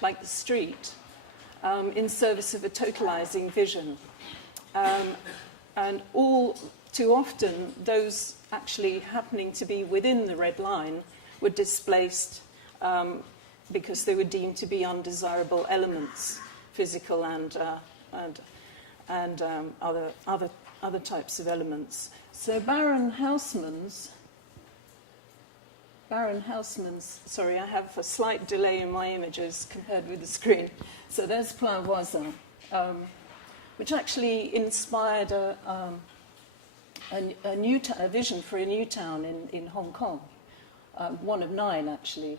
like the street, in service of a totalizing vision. And all too often, those actually happening to be within the red line were displaced because they were deemed to be undesirable elements, physical and other types of elements. So Baron Haussmann's, sorry, I have a slight delay in my images compared with the screen. So there's Plan Voisin, which actually inspired a vision for a new town in Hong Kong, one of 9 actually,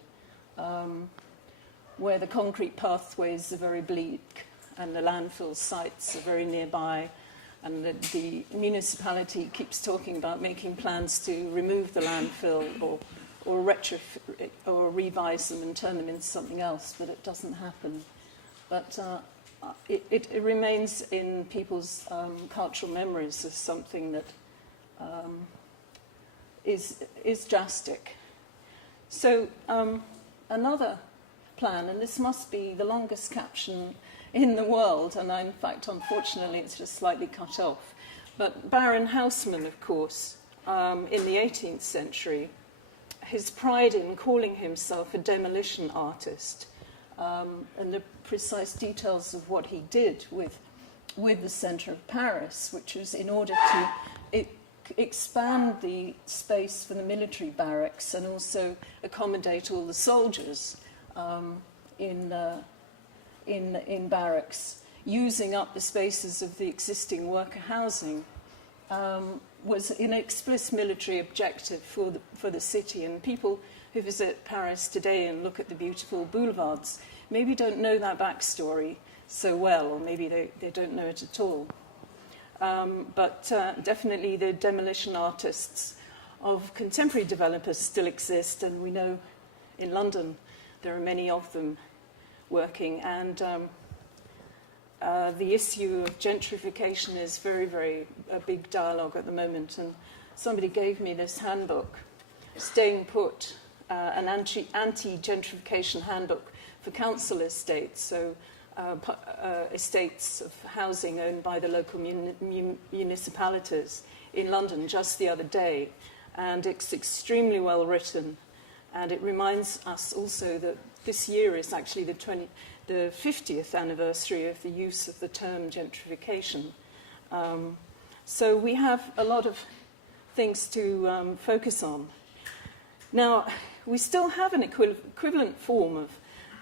where the concrete pathways are very bleak and the landfill sites are very nearby, and the municipality keeps talking about making plans to remove the landfill or retrofit or revise them and turn them into something else, but it doesn't happen. But it remains in people's cultural memories as something that is drastic. So another plan, and this must be the longest caption in the world, and in fact, unfortunately, it's just slightly cut off. But Baron Haussmann, of course, in the 18th century, his pride in calling himself a demolition artist, and the precise details of what he did with the centre of Paris, which was in order to expand the space for the military barracks and also accommodate all the soldiers in barracks, using up the spaces of the existing worker housing, was an explicit military objective for the city. And people who visit Paris today and look at the beautiful boulevards maybe don't know that backstory so well, or maybe they don't know it at all. But definitely the demolition artists of contemporary developers still exist, and we know in London there are many of them working. And the issue of gentrification is very, very a big dialogue at the moment. And somebody gave me this handbook, Staying Put, an anti-gentrification handbook for council estates, so estates of housing owned by the local municipalities in London just the other day. And it's extremely well written. And it reminds us also that this year is actually the 50th anniversary of the use of the term gentrification. So we have a lot of things to focus on. Now, we still have an equivalent form of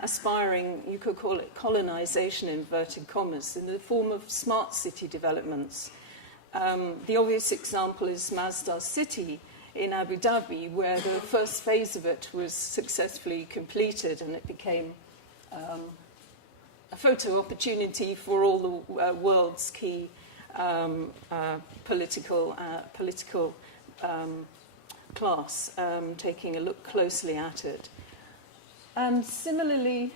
aspiring, you could call it colonization, inverted commas, in the form of smart city developments. The obvious example is Masdar City in Abu Dhabi, where the first phase of it was successfully completed, and it became a photo opportunity for all the world's key political class, taking a look closely at it. And similarly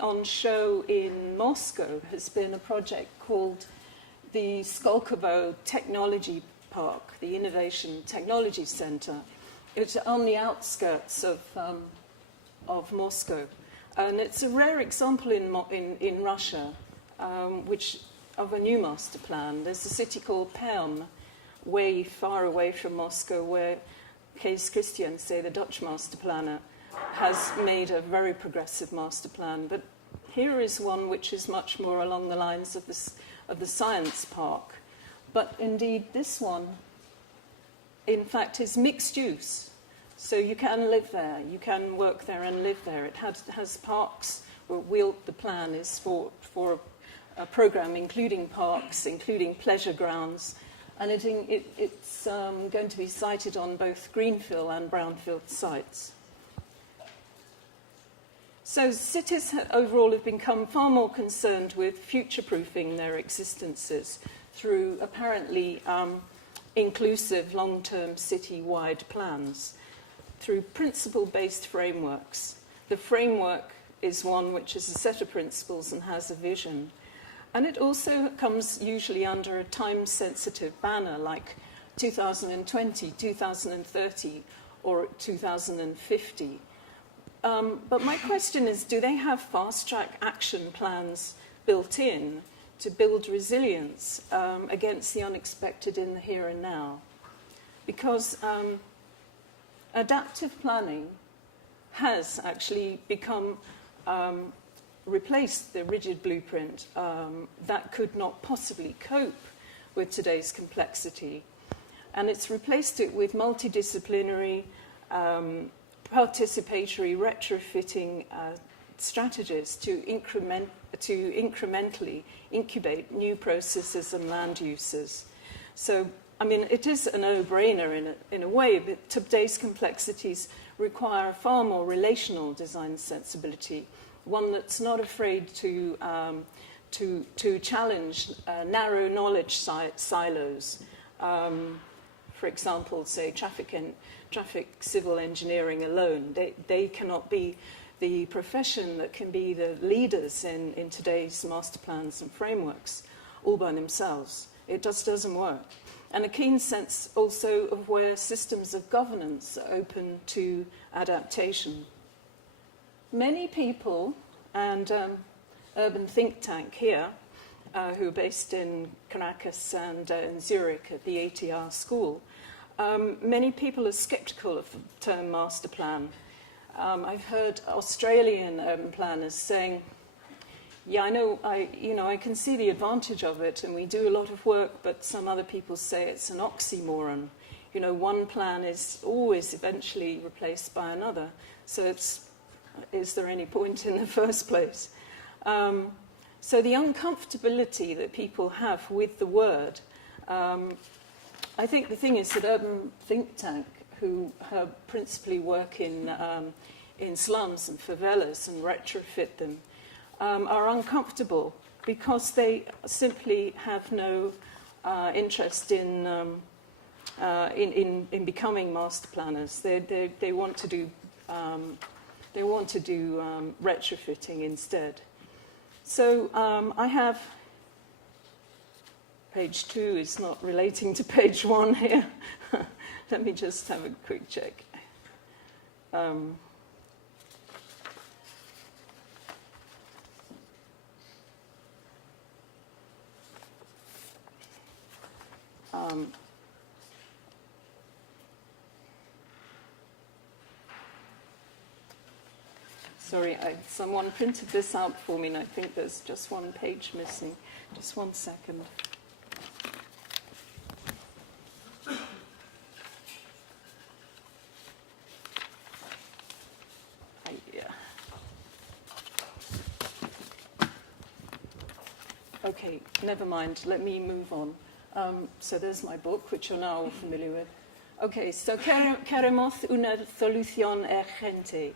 on show in Moscow has been a project called the Skolkovo Technology Park, the Innovation Technology Center. It's on the outskirts of Moscow. And it's a rare example in Russia, which of a new master plan. There's a city called Perm, way far away from Moscow, where Kees Christian, say the Dutch master planner, has made a very progressive master plan. But here is one which is much more along the lines of the science park. But indeed, this one, in fact, is mixed use. So you can live there, you can work there and live there. It has parks where the plan is for a program including parks, including pleasure grounds, and it's going to be sited on both greenfield and brownfield sites. So cities overall have become far more concerned with future-proofing their existences through apparently inclusive long-term city-wide plans, through principle-based frameworks. The framework is one which is a set of principles and has a vision. And it also comes usually under a time-sensitive banner like 2020, 2030, or 2050. but my question is, do they have fast-track action plans built in to build resilience against the unexpected in the here and now? Because adaptive planning has actually become replaced the rigid blueprint that could not possibly cope with today's complexity. And it's replaced it with multidisciplinary, participatory, retrofitting strategies to incrementally incubate new processes and land uses. So, I mean, it is a no-brainer in a way, but today's complexities require far more relational design sensibility, one that's not afraid to challenge narrow knowledge silos. For example, say traffic civil engineering alone. They cannot be the profession that can be the leaders in today's master plans and frameworks all by themselves. It just doesn't work. And a keen sense also of where systems of governance are open to adaptation. Many people, and urban think tank here, who are based in Caracas and in Zurich at the ATR school, many people are sceptical of the term master plan. I've heard Australian urban planners saying, yeah, I can see the advantage of it, and we do a lot of work, but some other people say it's an oxymoron. You know, one plan is always eventually replaced by another. So is there any point in the first place? So the uncomfortability that people have with the word, I think the thing is that urban think tank, who principally work in slums and favelas and retrofit them, are uncomfortable because they simply have no interest in becoming master planners. They want to do retrofitting instead. So I have page 2 is not relating to page 1 here. Let me just have a quick check. Sorry, someone printed this out for me, and I think there's just one page missing. Just 1 second. Okay, never mind. Let me move on. So there's my book, which you're now all familiar with. Okay, so queremos una solución urgente.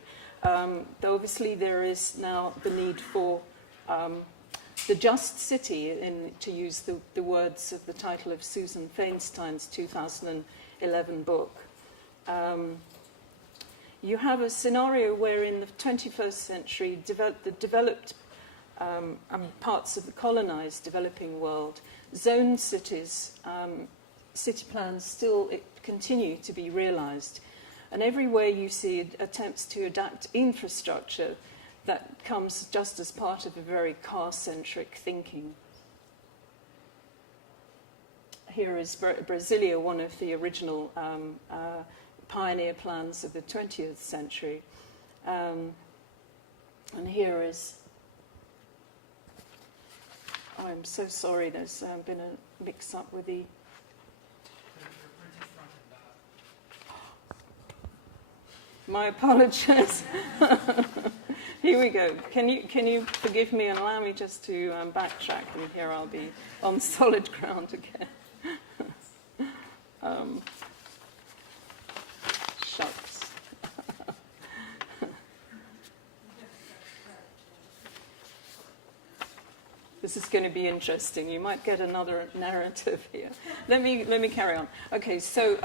Obviously, there is now the need for the just city, to use the words of the title of Susan Feinstein's 2011 book. You have a scenario where in the 21st century, the developed parts of the colonized developing world, zone cities, city plans still continue to be realized. And everywhere you see attempts to adapt infrastructure that comes just as part of a very car-centric thinking. Here is Brasilia, one of the original pioneer plans of the 20th century. And here is... Oh, I'm so sorry, there's been a mix-up with the... My apologies. Here we go. Can you forgive me and allow me just to backtrack, and here I'll be on solid ground again. Shucks. This is going to be interesting. You might get another narrative here. Let me carry on. Okay, so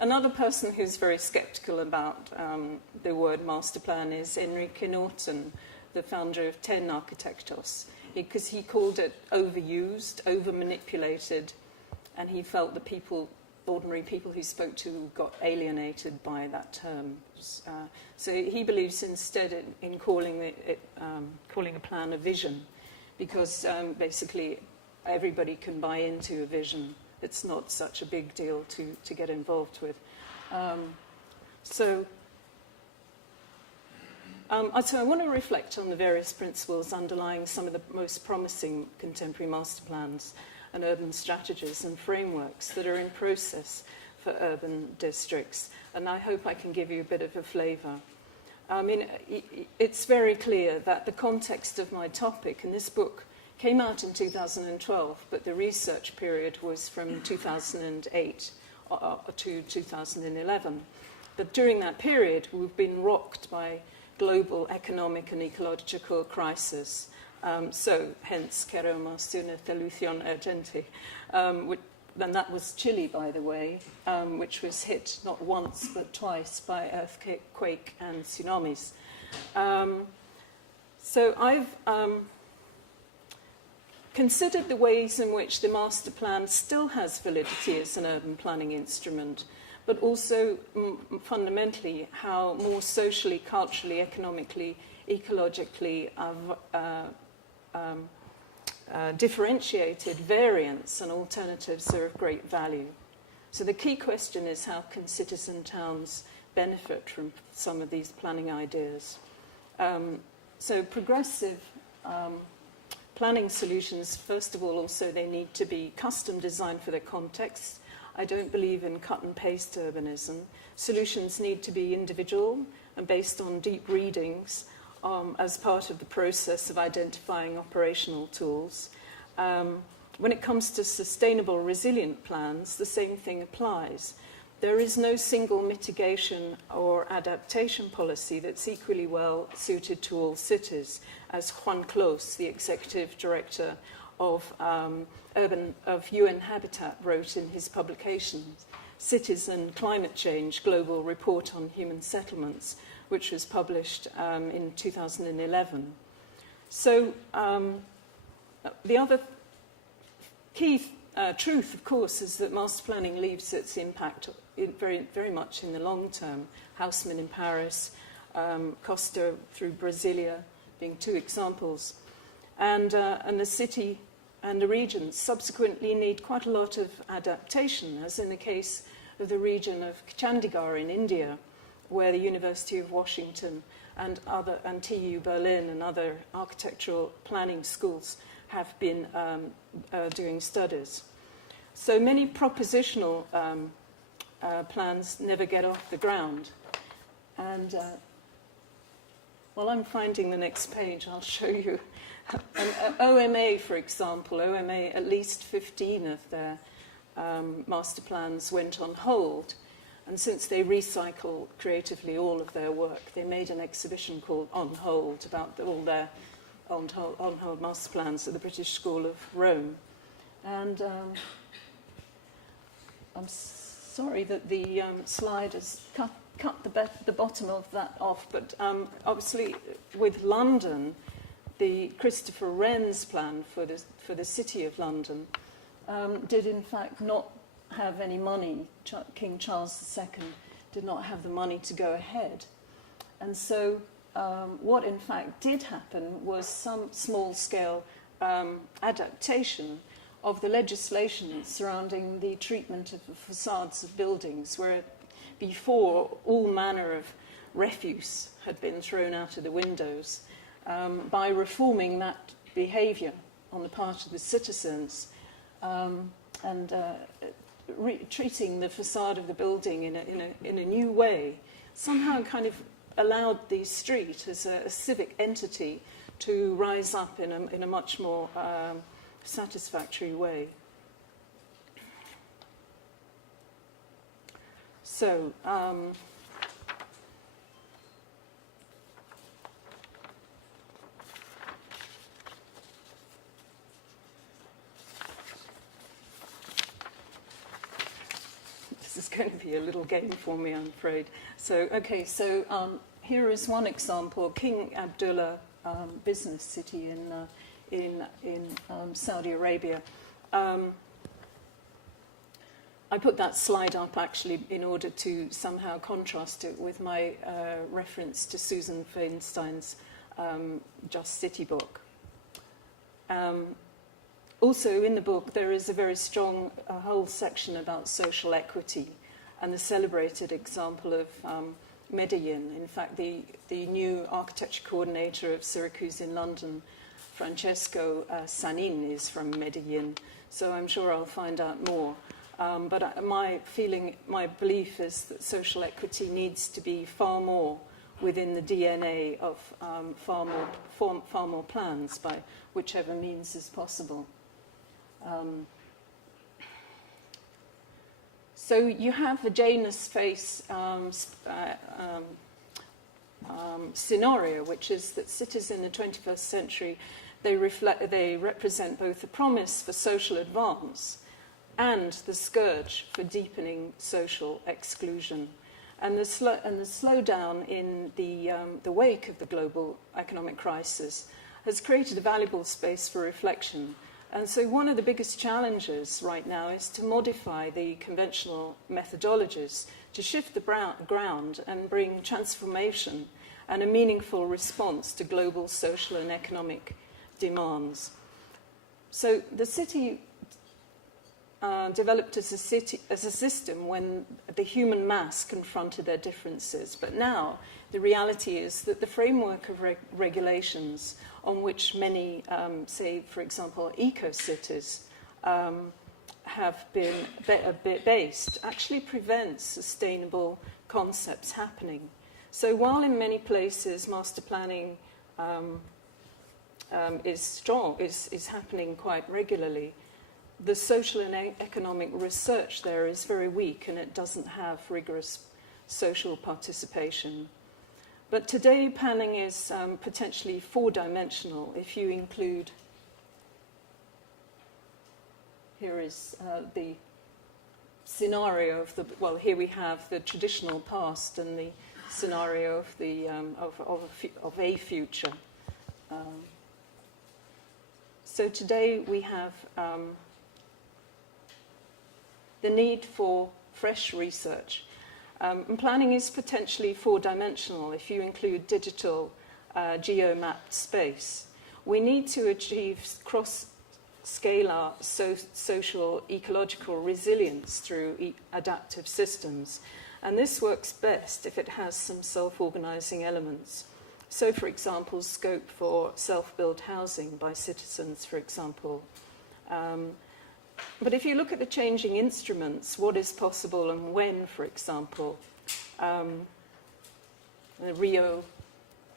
another person who's very skeptical about the word master plan is Enrique Norton, the founder of 10 Arquitectos, because he called it overused, over-manipulated, and he felt that people ordinary people he spoke to got alienated by that term. So he believes instead in calling a plan a vision, because basically everybody can buy into a vision. It's not such a big deal to get involved with. So I want to reflect on the various principles underlying some of the most promising contemporary master plans and urban strategies and frameworks that are in process for urban districts. And I hope I can give you a bit of a flavour. I mean, it's very clear that the context of my topic, and this book came out in 2012, but the research period was from 2008 to 2011. But during that period, we've been rocked by global economic and ecological crisis. So, hence, queremos una solución urgente. And that was Chile, by the way, which was hit not once but twice by earthquake and tsunamis. So I've considered the ways in which the master plan still has validity as an urban planning instrument, but also fundamentally how more socially, culturally, economically, ecologically differentiated variants and alternatives are of great value. So the key question is, how can citizen towns benefit from some of these planning ideas? So progressive planning solutions, first of all, also they need to be custom designed for their context. I don't believe in cut and paste urbanism. Solutions need to be individual and based on deep readings as part of the process of identifying operational tools. When it comes to sustainable, resilient plans, the same thing applies. There is no single mitigation or adaptation policy that's equally well suited to all cities, as Juan Clos, the executive director of UN Habitat, wrote in his publication, Cities and Climate Change, Global Report on Human Settlements, which was published in 2011. So the other key truth, of course, is that master planning leaves its impact very, very much in the long term. Haussmann in Paris, Costa through Brasilia being two examples. And the city and the regions subsequently need quite a lot of adaptation, as in the case of the region of Chandigarh in India, where the University of Washington and TU Berlin and other architectural planning schools have been doing studies. So many propositional plans never get off the ground. And while I'm finding the next page, I'll show you. OMA, for example, at least 15 of their master plans went on hold. And since they recycle creatively all of their work, they made an exhibition called On Hold about all their on hold master plans at the British School of Rome. And I'm sorry that the slide has cut the bottom of that off, but obviously with London, the Christopher Wren's plan for the City of London did in fact not have any money. King Charles II did not have the money to go ahead. And so what in fact did happen was some small-scale adaptation of the legislation surrounding the treatment of the facades of buildings, where before all manner of refuse had been thrown out of the windows. By reforming that behaviour on the part of the citizens and treating the facade of the building in a new way, somehow kind of allowed the street as a civic entity to rise up in a much more satisfactory way. So, this is going to be a little game for me, I'm afraid. So, okay, so here is one example: King Abdullah business city in Saudi Arabia. I put that slide up actually in order to somehow contrast it with my reference to Susan Feinstein's Just City book. Also in the book there is a very strong whole section about social equity and the celebrated example of Medellin. In fact, the new architecture coordinator of Syracuse in London, Francesco Sanin, is from Medellin, so I'm sure I'll find out more. But my belief is that social equity needs to be far more within the DNA of far more plans by whichever means is possible. So you have the Janus face scenario, which is that cities in the 21st century, they represent both the promise for social advance and the scourge for deepening social exclusion. And the slowdown in the wake of the global economic crisis has created a valuable space for reflection. And so one of the biggest challenges right now is to modify the conventional methodologies to shift the ground and bring transformation and a meaningful response to global social and economic demands. So the city developed as a system when the human mass confronted their differences. But now the reality is that the framework of regulations on which many, say, for example, eco-cities have been based actually prevents sustainable concepts happening. So while in many places master planning is happening quite regularly, the social and economic research there is very weak and it doesn't have rigorous social participation. But today planning is potentially four-dimensional if you include, here is the scenario of the, well, here we have the traditional past and the scenario of the of a future. So today we have the need for fresh research. And planning is potentially four-dimensional if you include digital geo-mapped space. We need to achieve cross-scalar social ecological resilience through adaptive systems. And this works best if it has some self-organizing elements. So, for example, scope for self-built housing by citizens, for example. But if you look at the changing instruments, what is possible and when, for example, Rio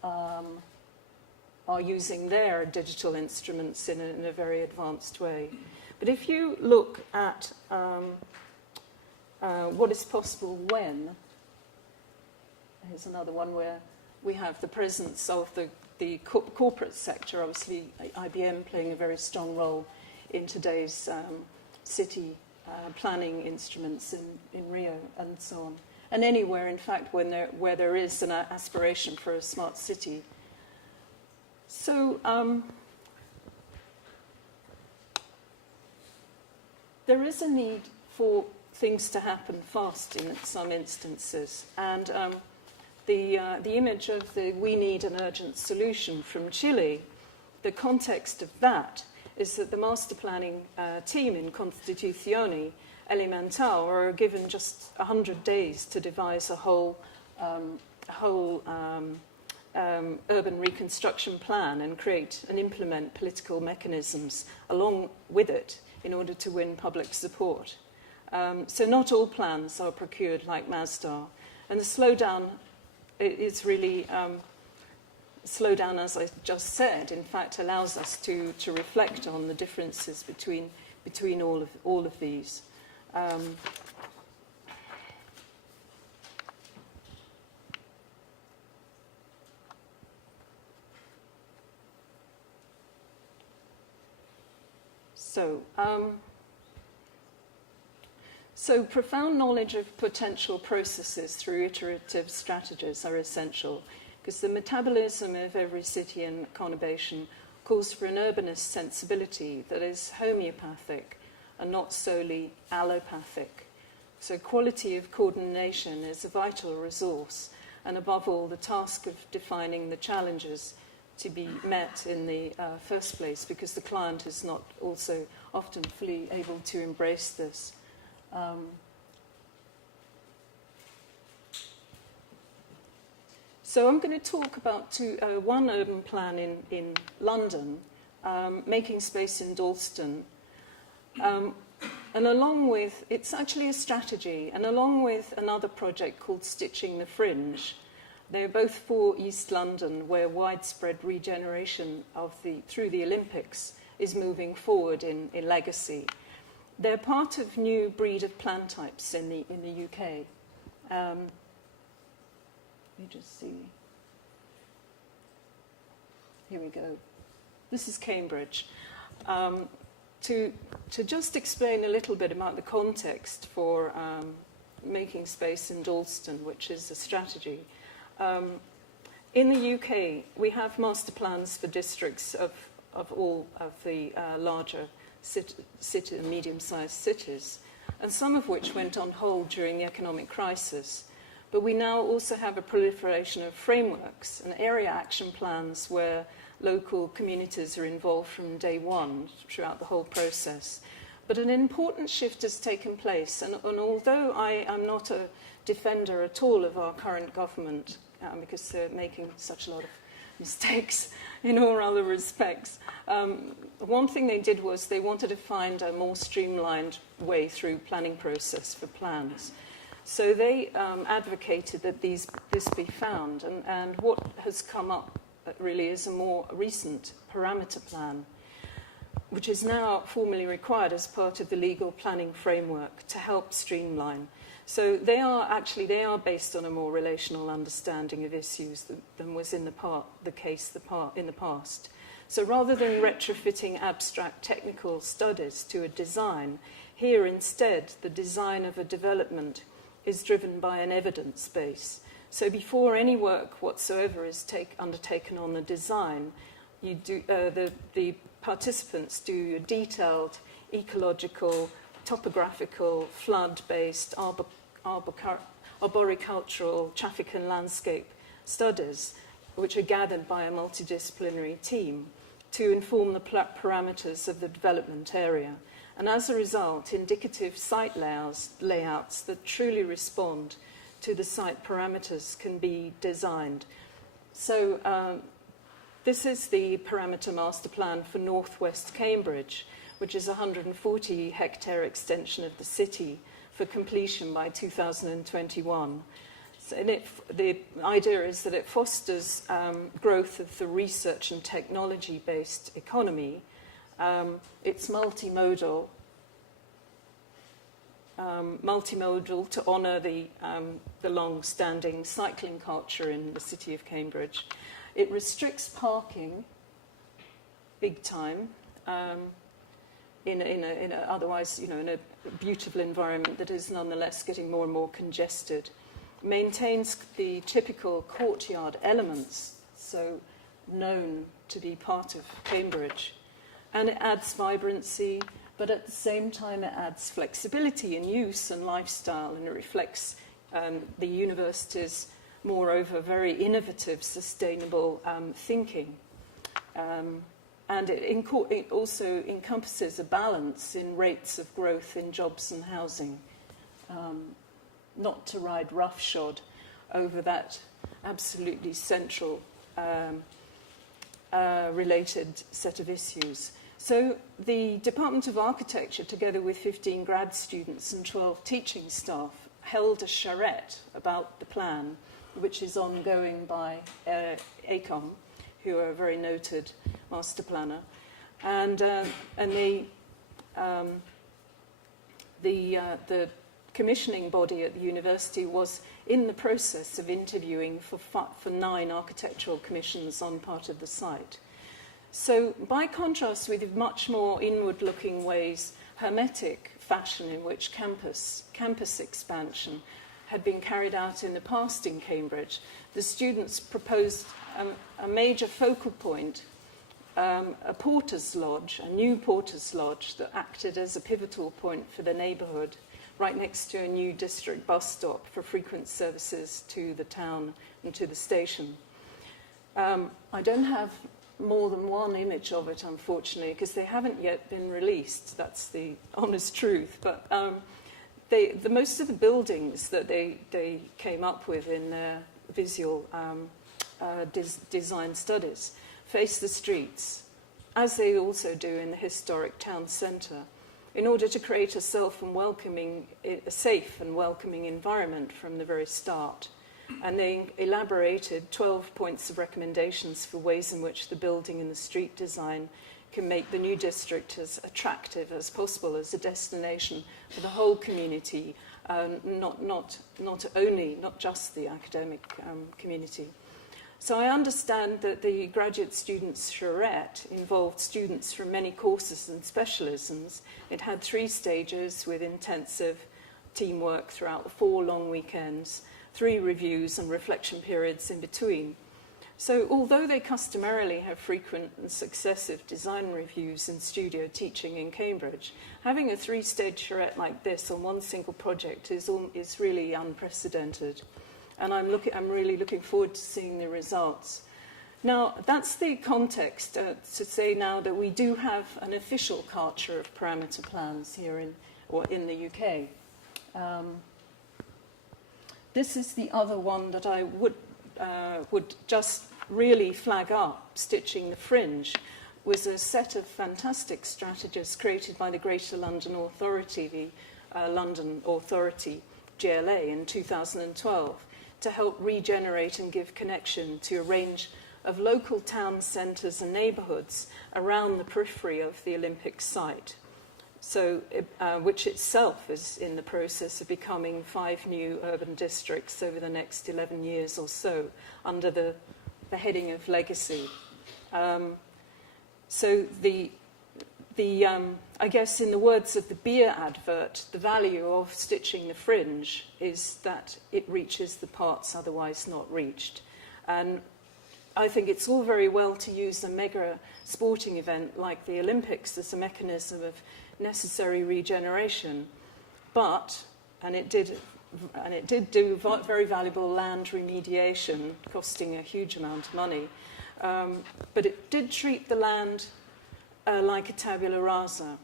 are using their digital instruments in a very advanced way. But if you look at what is possible when, here's another one where we have the presence of the corporate sector, obviously IBM playing a very strong role in today's city planning instruments in Rio and so on. And anywhere, in fact, where there is an aspiration for a smart city. So there is a need for things to happen fast in some instances. And the image of the "we need an urgent solution" from Chile, the context of that is that the master planning team in Constituzione Elemental are given just 100 days to devise a whole urban reconstruction plan and create and implement political mechanisms along with it in order to win public support. So not all plans are procured like Masdar. And the slowdown is really... slowdown, as I just said, in fact, allows us to reflect on the differences between all of these. So profound knowledge of potential processes through iterative strategies are essential, because the metabolism of every city and conurbation calls for an urbanist sensibility that is homeopathic and not solely allopathic. So quality of coordination is a vital resource, and above all, the task of defining the challenges to be met in the first place, because the client is not also often fully able to embrace this. So I'm going to talk about one urban plan in London, Making Space in Dalston. And along with, it's actually a strategy, and along with another project called Stitching the Fringe, they're both for East London, where widespread regeneration through the Olympics is moving forward in legacy. They're part of new breed of plan types in the UK. Let me just see. Here we go. This is Cambridge. To just explain a little bit about the context for Making Space in Dalston, which is a strategy. In the UK, we have master plans for districts of all of the larger city and medium-sized cities, and some of which went on hold during the economic crisis. But we now also have a proliferation of frameworks and area action plans where local communities are involved from day one throughout the whole process. But an important shift has taken place, and although I am not a defender at all of our current government, because they're making such a lot of mistakes in all other respects, one thing they did was they wanted to find a more streamlined way through planning process for plans. So they advocated that this be found, and what has come up really is a more recent parameter plan, which is now formally required as part of the legal planning framework to help streamline. So they are based on a more relational understanding of issues than was in the case in the past. So rather than retrofitting abstract technical studies to a design, here instead the design of a development is driven by an evidence base. So before any work whatsoever is undertaken on the design, the participants do a detailed ecological, topographical, flood-based, arboricultural, traffic and landscape studies, which are gathered by a multidisciplinary team to inform the parameters of the development area. And as a result, indicative site layouts that truly respond to the site parameters can be designed. So this is the parameter master plan for northwest Cambridge, which is a 140-hectare extension of the city for completion by 2021. So, and the idea is that it fosters growth of the research and technology-based economy. It's multimodal to honour the long-standing cycling culture in the city of Cambridge. It restricts parking, big time, in a otherwise, in a beautiful environment that is nonetheless getting more and more congested. Maintains the typical courtyard elements, so known to be part of Cambridge. And it adds vibrancy, but at the same time it adds flexibility in use and lifestyle, and it reflects the university's, moreover, very innovative, sustainable thinking. And it also encompasses a balance in rates of growth in jobs and housing, not to ride roughshod over that absolutely central related set of issues. So the Department of Architecture, together with 15 grad students and 12 teaching staff, held a charrette about the plan, which is ongoing by ACOM, who are a very noted master planner. And the commissioning body at the university was in the process of interviewing for 9 architectural commissions on part of the site. So by contrast with much more inward-looking ways, hermetic fashion in which campus expansion had been carried out in the past in Cambridge, the students proposed a major focal point, a porter's lodge, a new porter's lodge that acted as a pivotal point for the neighbourhood, right next to a new district bus stop for frequent services to the town and to the station. I don't have more than one image of it, unfortunately, because they haven't yet been released. That's the honest truth. But most of the buildings that they came up with in their visual design studies face the streets, as they also do in the historic town centre, in order to create a safe and welcoming environment from the very start. And they elaborated 12 points of recommendations for ways in which the building and the street design can make the new district as attractive as possible as a destination for the whole community, not just the academic community. So I understand that the graduate students' charrette involved students from many courses and specialisms. It had 3 stages with intensive teamwork throughout the 4 long weekends, 3 reviews and reflection periods in between. So although they customarily have frequent and successive design reviews in studio teaching in Cambridge, having a 3-stage charrette like this on one single project is really unprecedented. And I'm really looking forward to seeing the results. Now, that's the context to say now that we do have an official culture of parameter plans here in the UK. This is the other one that I would just really flag up. Stitching the Fringe was a set of fantastic strategies created by the Greater London Authority, the London Authority, GLA, in 2012 to help regenerate and give connection to a range of local town centres and neighbourhoods around the periphery of the Olympic site. So, which itself is in the process of becoming 5 new urban districts over the next 11 years or so, under the heading of legacy. I guess in the words of the beer advert, the value of Stitching the Fringe is that it reaches the parts otherwise not reached. And I think it's all very well to use a mega sporting event like the Olympics as a mechanism of necessary regeneration, and it did do very valuable land remediation, costing a huge amount of money, but it did treat the land like a tabula rasa.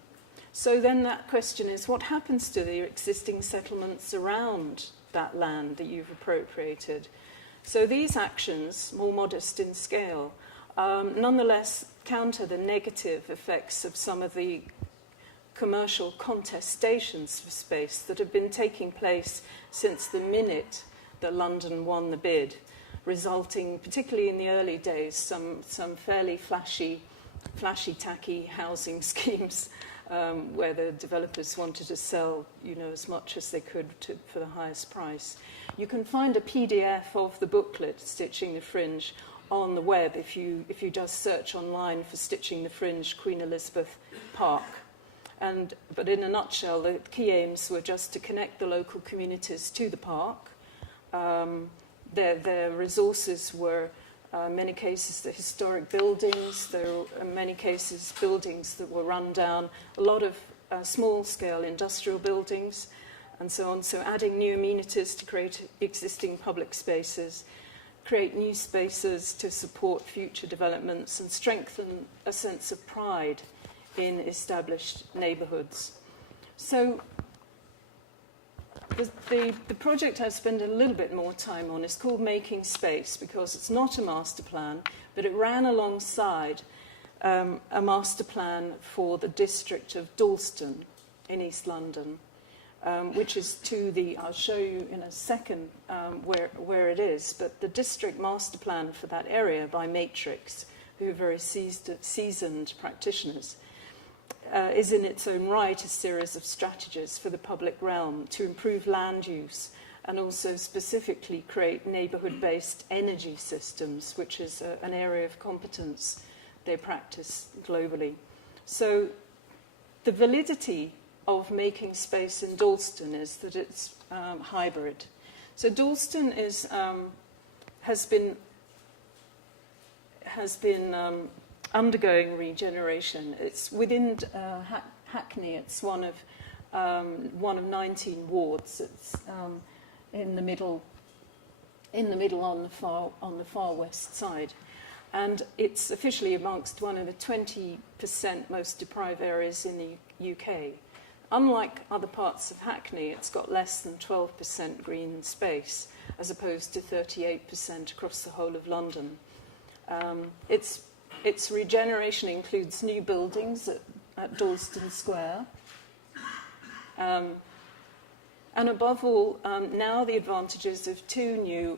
So then that question is, what happens to the existing settlements around that land that you've appropriated? So these actions, more modest in scale, nonetheless counter the negative effects of some of the commercial contestations for space that have been taking place since the minute that London won the bid, resulting, particularly in the early days, some fairly flashy, tacky housing schemes where the developers wanted to sell, as much as they could for the highest price. You can find a PDF of the booklet, Stitching the Fringe, on the web if you just search online for Stitching the Fringe, Queen Elizabeth Park. But in a nutshell, the key aims were just to connect the local communities to the park. Their resources were, in many cases, the historic buildings. There were, in many cases, buildings that were run down, a lot of small-scale industrial buildings, and so on. So adding new amenities to create existing public spaces, create new spaces to support future developments, and strengthen a sense of pride in established neighbourhoods. So the project I spend a little bit more time on is called Making Space, because it's not a master plan, but it ran alongside a master plan for the district of Dalston in East London, which is I'll show you in a second where it is, but the district master plan for that area by Matrix, who are very seasoned practitioners, is in its own right a series of strategies for the public realm to improve land use and also specifically create neighbourhood-based energy systems, which is an area of competence they practice globally. So the validity of Making Space in Dalston is that it's hybrid. So Dalston has been undergoing regeneration. It's within Hackney. It's one of one of 19 wards. It's in the middle on the far west side. And it's officially amongst one of the 20% most deprived areas in the UK. Unlike other parts of Hackney, it's got less than 12% green space, as opposed to 38% across the whole of London. Its regeneration includes new buildings at Dalston Square. And above all, now the advantages of two new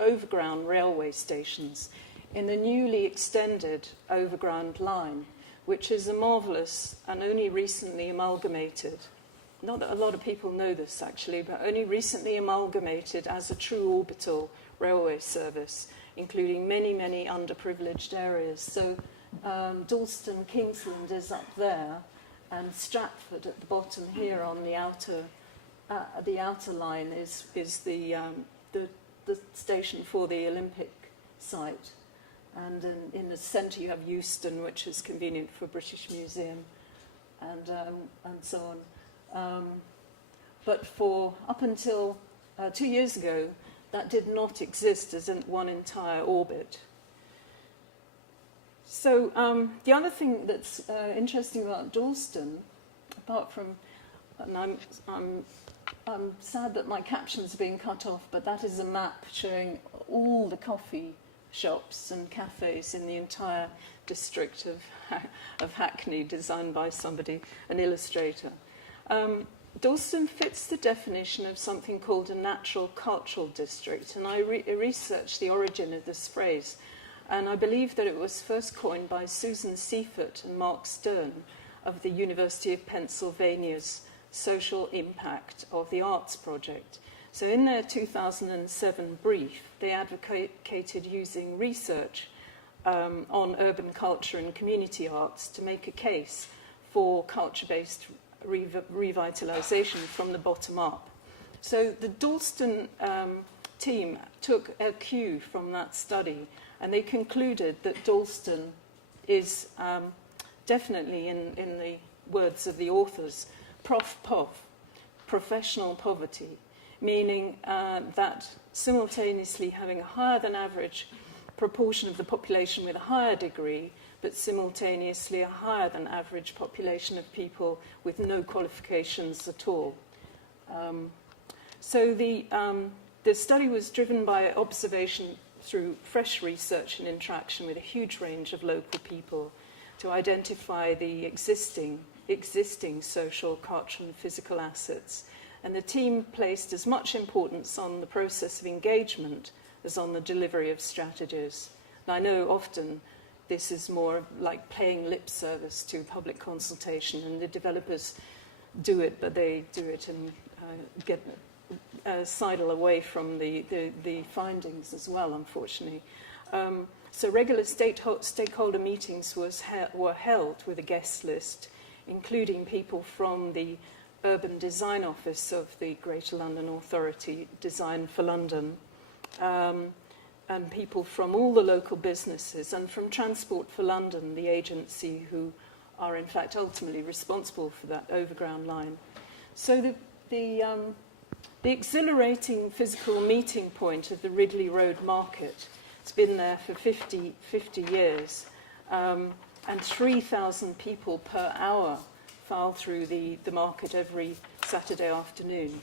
overground railway stations in the newly extended overground line, which is a marvellous and only recently amalgamated, not that a lot of people know this actually, but only recently amalgamated as a true orbital railway service, including many, many underprivileged areas. So Dalston, Kingsland is up there, and Stratford at the bottom here on the outer line is the station for the Olympic site. And in the centre you have Euston, which is convenient for British Museum, and so on. But for up until 2 years ago, that did not exist as one entire orbit. So the other thing that's interesting about Dalston, apart from, and I'm sad that my captions are being cut off, but that is a map showing all the coffee shops and cafes in the entire district of Hackney, designed by somebody, an illustrator. Dalston fits the definition of something called a natural cultural district, and I researched the origin of this phrase, and I believe that it was first coined by Susan Seifert and Mark Stern of the University of Pennsylvania's Social Impact of the Arts Project. So in their 2007 brief, they advocated using research on urban culture and community arts to make a case for culture-based revitalisation from the bottom up. So the Dalston team took a cue from that study, and they concluded that Dalston is definitely, in the words of the authors, professional poverty, meaning that simultaneously having a higher than average proportion of the population with a higher degree, but simultaneously a higher than average population of people with no qualifications at all. So the study was driven by observation through fresh research and interaction with a huge range of local people to identify the existing social, cultural and physical assets. And the team placed as much importance on the process of engagement as on the delivery of strategies. And I know often this is more like paying lip service to public consultation, and the developers do it, but they do it and get sidle away from the findings as well, unfortunately. So regular stakeholder meetings were held with a guest list, including people from the Urban Design Office of the Greater London Authority, Design for London, and people from all the local businesses, and from Transport for London, the agency who are in fact ultimately responsible for that overground line. So the exhilarating physical meeting point of the Ridley Road Market, it's been there for 50 years, and 3,000 people per hour file through the market every Saturday afternoon.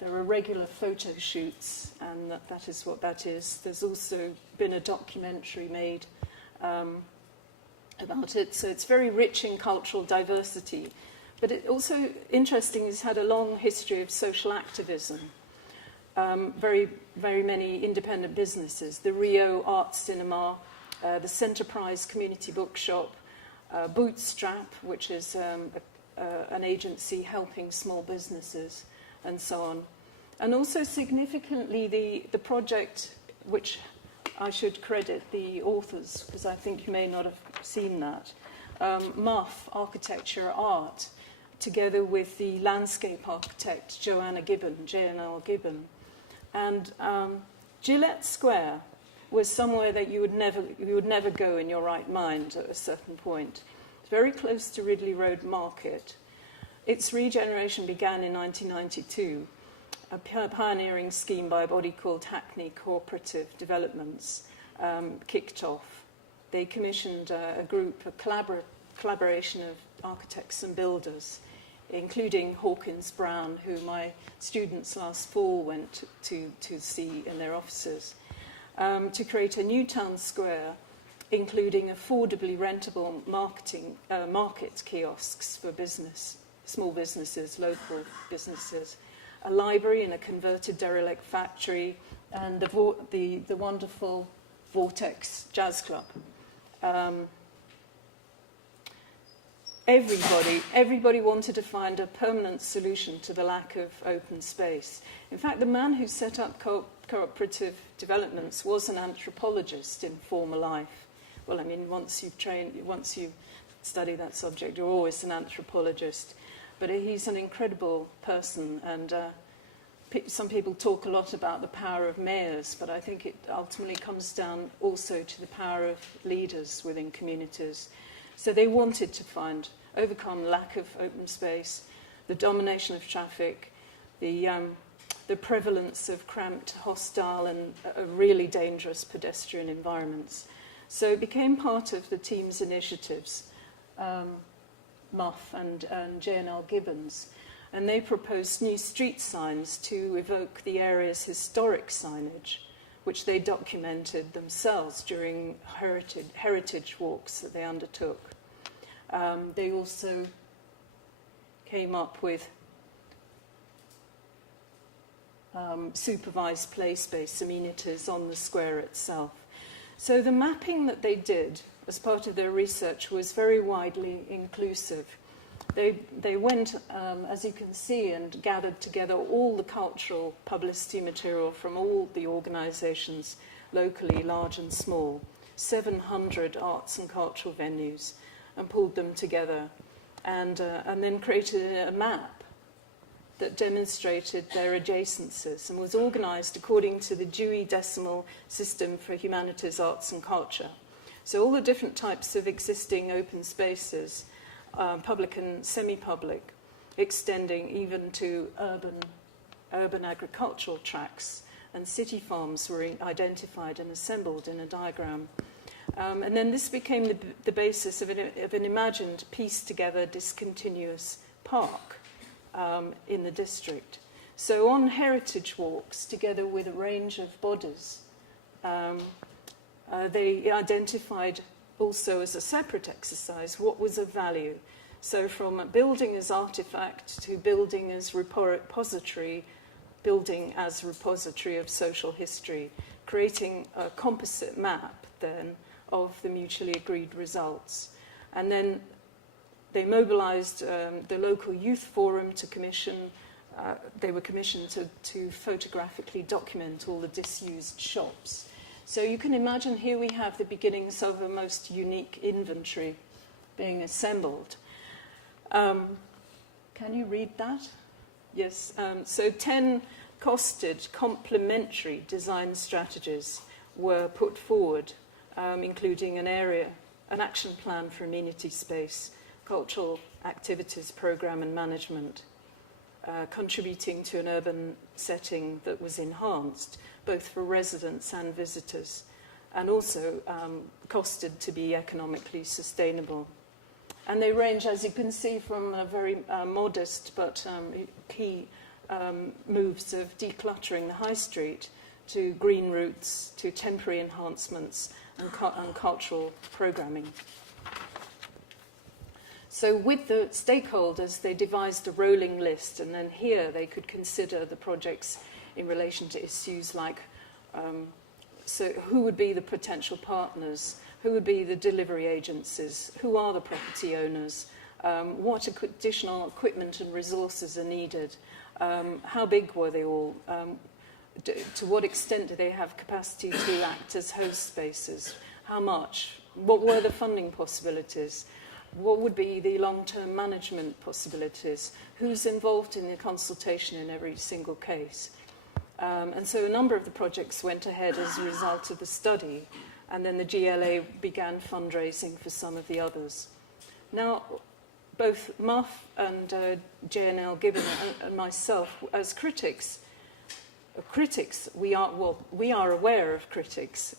There are regular photo shoots, and that is what that is. There's also been a documentary made about it, so it's very rich in cultural diversity. But it also interesting, it's had a long history of social activism. Very, very many independent businesses, the Rio Art Cinema, the Centerprise Community Bookshop, Bootstrap, which is an agency helping small businesses, and so on. And also significantly the project, which I should credit the authors, because I think you may not have seen that, MUF, Architecture Art, together with the landscape architect Joanna Gibbon, J&L Gibbon. And Gillette Square was somewhere that you would never go in your right mind at a certain point. It's very close to Ridley Road Market. its regeneration began in 1992, a pioneering scheme by a body called Hackney Cooperative Developments kicked off. They commissioned a collaboration of architects and builders, including Hawkins Brown, who my students last fall went to see in their offices, to create a new town square, including affordably rentable market kiosks for small businesses, local businesses, a library in a converted derelict factory, and the wonderful Vortex Jazz Club. Everybody wanted to find a permanent solution to the lack of open space. In fact, the man who set up cooperative developments was an anthropologist in former life. Well, I mean, once you study that subject, you're always an anthropologist. But he's an incredible person, and some people talk a lot about the power of mayors, but I think it ultimately comes down also to the power of leaders within communities. So they wanted to overcome lack of open space, the domination of traffic, the prevalence of cramped, hostile, and really dangerous pedestrian environments. So it became part of the team's initiatives, Muff and J&L Gibbons, and they proposed new street signs to evoke the area's historic signage, which they documented themselves during heritage walks that they undertook. They also came up with supervised play space amenities on the square itself. So the mapping that they did as part of their research was very widely inclusive. They went, as you can see, and gathered together all the cultural publicity material from all the organisations, locally, large and small, 700 arts and cultural venues, and pulled them together, and then created a map that demonstrated their adjacencies and was organised according to the Dewey Decimal System for Humanities, Arts and Culture. So all the different types of existing open spaces, public and semi-public, extending even to urban agricultural tracts, and city farms were identified and assembled in a diagram. And then this became the basis of an imagined pieced-together discontinuous park in the district. So on heritage walks, together with a range of bodies, they identified also as a separate exercise what was of value. So from building as artifact to building as repository of social history, creating a composite map then of the mutually agreed results. And then they mobilized the local youth forum to commission. They were commissioned to photographically document all the disused shops. So you can imagine here we have the beginnings of a most unique inventory being assembled. Can you read that? Yes. So 10 costed complementary design strategies were put forward, including an action plan for amenity space, cultural activities program and management, contributing to an urban setting that was enhanced, both for residents and visitors, and also costed to be economically sustainable. And they range, as you can see, from a very modest but key moves of decluttering the high street to green routes, to temporary enhancements and cultural programming. So with the stakeholders, they devised a rolling list, and then here they could consider the projects in relation to issues like, so who would be the potential partners, who would be the delivery agencies, who are the property owners, what additional equipment and resources are needed, how big were they all, to what extent do they have capacity to act as host spaces, how much, what were the funding possibilities, what would be the long-term management possibilities, who's involved in the consultation in every single case. And so a number of the projects went ahead as a result of the study, and then the GLA began fundraising for some of the others. Now, both Muff and J&L Gibbon and myself, as critics, we are aware of critics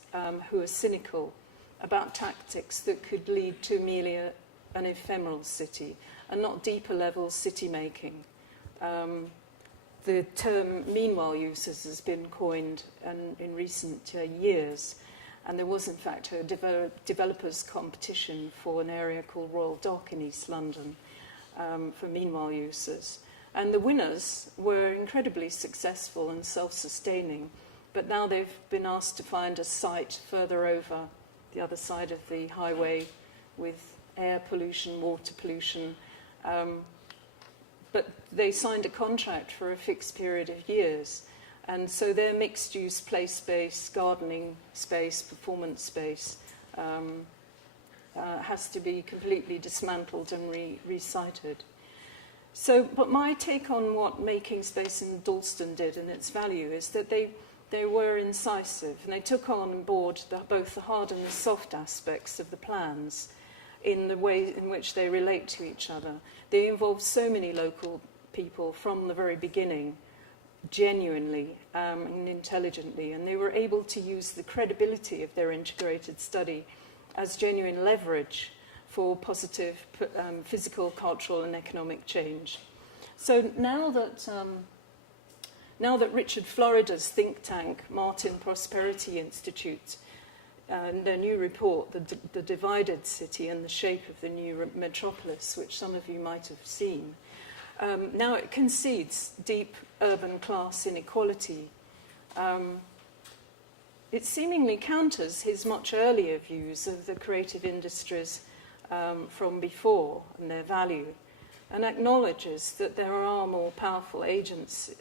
who are cynical about tactics that could lead to merely an ephemeral city and not deeper level city making. The term meanwhile uses has been coined in recent years, and there was in fact a developers competition for an area called Royal Dock in East London for meanwhile uses. And the winners were incredibly successful and self-sustaining, but now they've been asked to find a site further over the other side of the highway with air pollution, water pollution. But they signed a contract for a fixed period of years. And so their mixed-use play space, gardening space, performance space has to be completely dismantled and recited. So, but my take on what Making Space in Dalston did and its value is that they were incisive, and they took on board both the hard and the soft aspects of the plans in the way in which they relate to each other. They involved so many local people from the very beginning, genuinely and intelligently, and they were able to use the credibility of their integrated study as genuine leverage for positive physical, cultural and economic change. So now that Richard Florida's think tank, Martin Prosperity Institute, and their new report, the Divided City and the Shape of the New Metropolis, which some of you might have seen, now it concedes deep urban class inequality. It seemingly counters his much earlier views of the creative industries from before and their value, and acknowledges that there are more powerful agents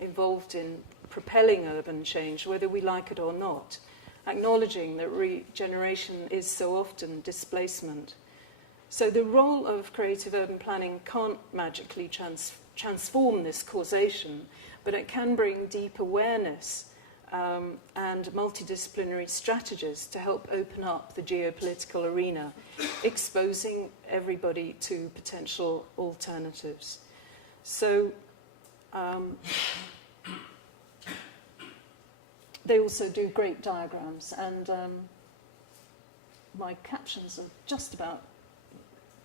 involved in propelling urban change, whether we like it or not, acknowledging that regeneration is so often displacement. So the role of creative urban planning can't magically transform this causation, but it can bring deep awareness and multidisciplinary strategies to help open up the geopolitical arena, exposing everybody to potential alternatives. So they also do great diagrams, and my captions are just about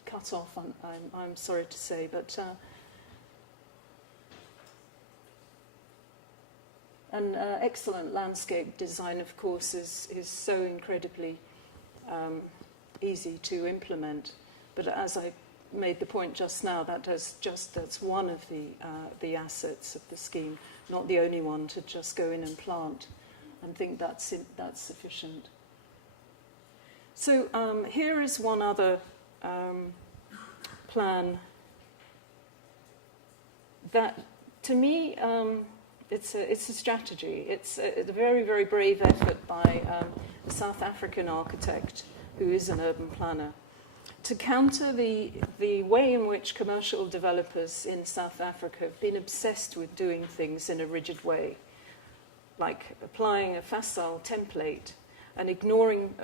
cut off, I'm sorry to say, but an excellent landscape design, of course, is so incredibly easy to implement. But as I made the point just now, that's one of the assets of the scheme, not the only one to just go in and plant and think that's sufficient. So here is one other plan that, to me, it's a strategy. It's a very, very brave effort by a South African architect who is an urban planner to counter the way in which commercial developers in South Africa have been obsessed with doing things in a rigid way, like applying a facile template and ignoring,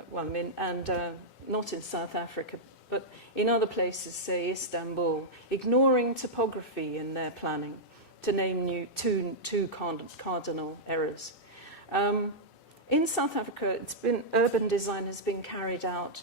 not in South Africa, but in other places, say Istanbul, ignoring topography in their planning, to name two cardinal errors. In South Africa, urban design has been carried out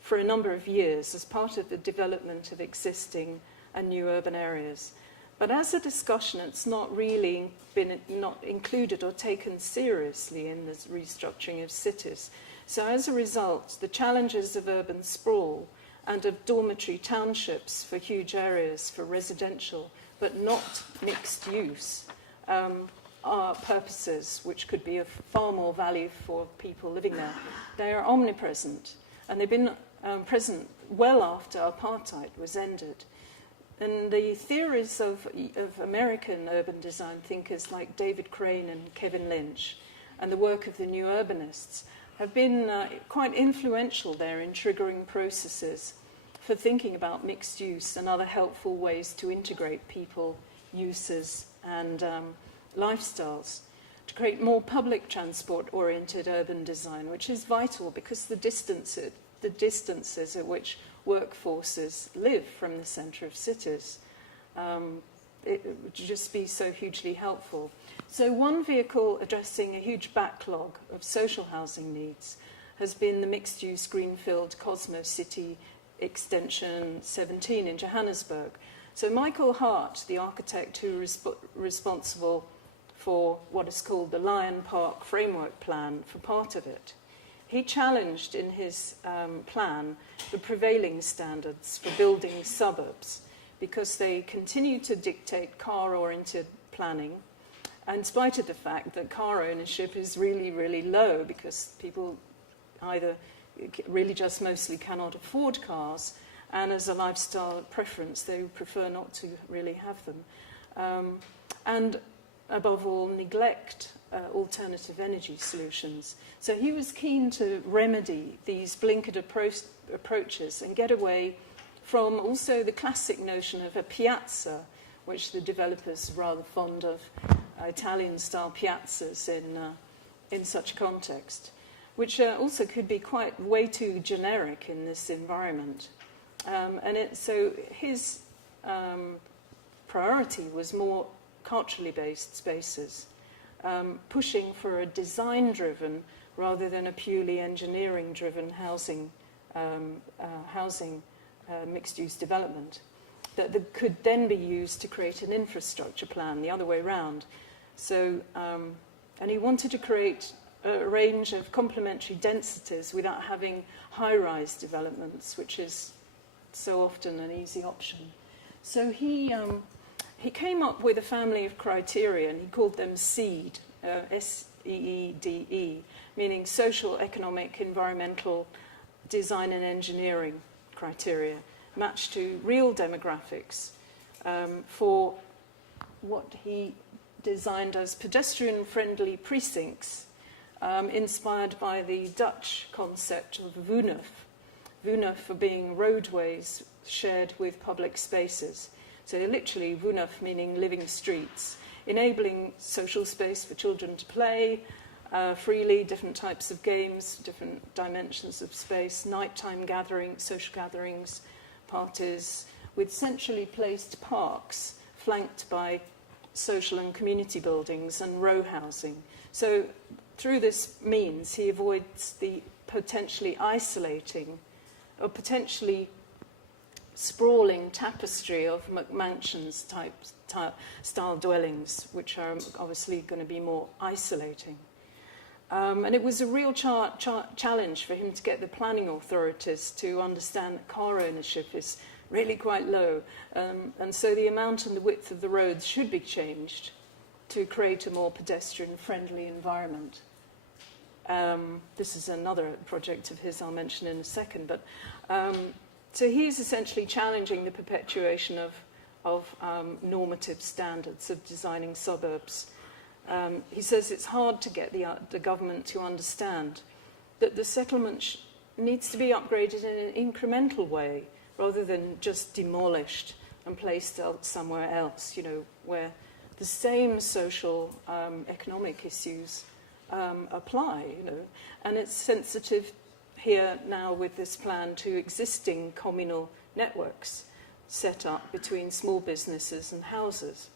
for a number of years as part of the development of existing and new urban areas. But as a discussion, it's not really been included or taken seriously in the restructuring of cities. So as a result, the challenges of urban sprawl and of dormitory townships for huge areas for residential but not mixed use are purposes which could be of far more value for people living there. They are omnipresent, and they've been present well after apartheid was ended. And the theories of American urban design thinkers like David Crane and Kevin Lynch, and the work of the new urbanists, have been quite influential there in triggering processes for thinking about mixed use and other helpful ways to integrate people, uses, and lifestyles, to create more public transport-oriented urban design, which is vital because the the distances at which workforces live from the centre of cities. It would just be so hugely helpful. So one vehicle addressing a huge backlog of social housing needs has been the mixed-use Greenfield Cosmos City Extension 17 in Johannesburg. So Michael Hart, the architect who is responsible for what is called the Lion Park Framework Plan for part of it, he challenged in his plan the prevailing standards for building suburbs because they continue to dictate car-oriented planning, in spite of the fact that car ownership is really, really low because people either really just mostly cannot afford cars, and as a lifestyle preference, they prefer not to really have them. And above all, neglect alternative energy solutions. So he was keen to remedy these blinkered approaches and get away from also the classic notion of a piazza, which the developers are rather fond of, Italian-style piazzas in such context, which also could be quite way too generic in this environment. So his priority was more culturally based spaces, pushing for a design-driven rather than a purely engineering-driven housing mixed-use development that could then be used to create an infrastructure plan, the other way around. So, and he wanted to create a range of complementary densities without having high-rise developments, which is so often an easy option. So he came up with a family of criteria, and he called them SEED, S-E-E-D-E, meaning social, economic, environmental, design and engineering criteria, matched to real demographics for what he designed as pedestrian-friendly precincts, inspired by the Dutch concept of woonuf. Woonuf for being roadways shared with public spaces. So literally, woonuf meaning living streets, enabling social space for children to play freely, different types of games, different dimensions of space, nighttime gatherings, social gatherings, parties, with centrally placed parks flanked by social and community buildings and row housing. So through this means, he avoids the potentially isolating or potentially sprawling tapestry of McMansions type style dwellings, which are obviously going to be more isolating. And it was a real challenge for him to get the planning authorities to understand that car ownership is really quite low. And so the amount and the width of the roads should be changed to create a more pedestrian-friendly environment. This is another project of his I'll mention in a second. But so he's essentially challenging the perpetuation of normative standards of designing suburbs. He says it's hard to get the government to understand that the settlement needs to be upgraded in an incremental way rather than just demolished and placed somewhere else, where the same social, economic issues apply, And it's sensitive here now with this plan to existing communal networks set up between small businesses and houses.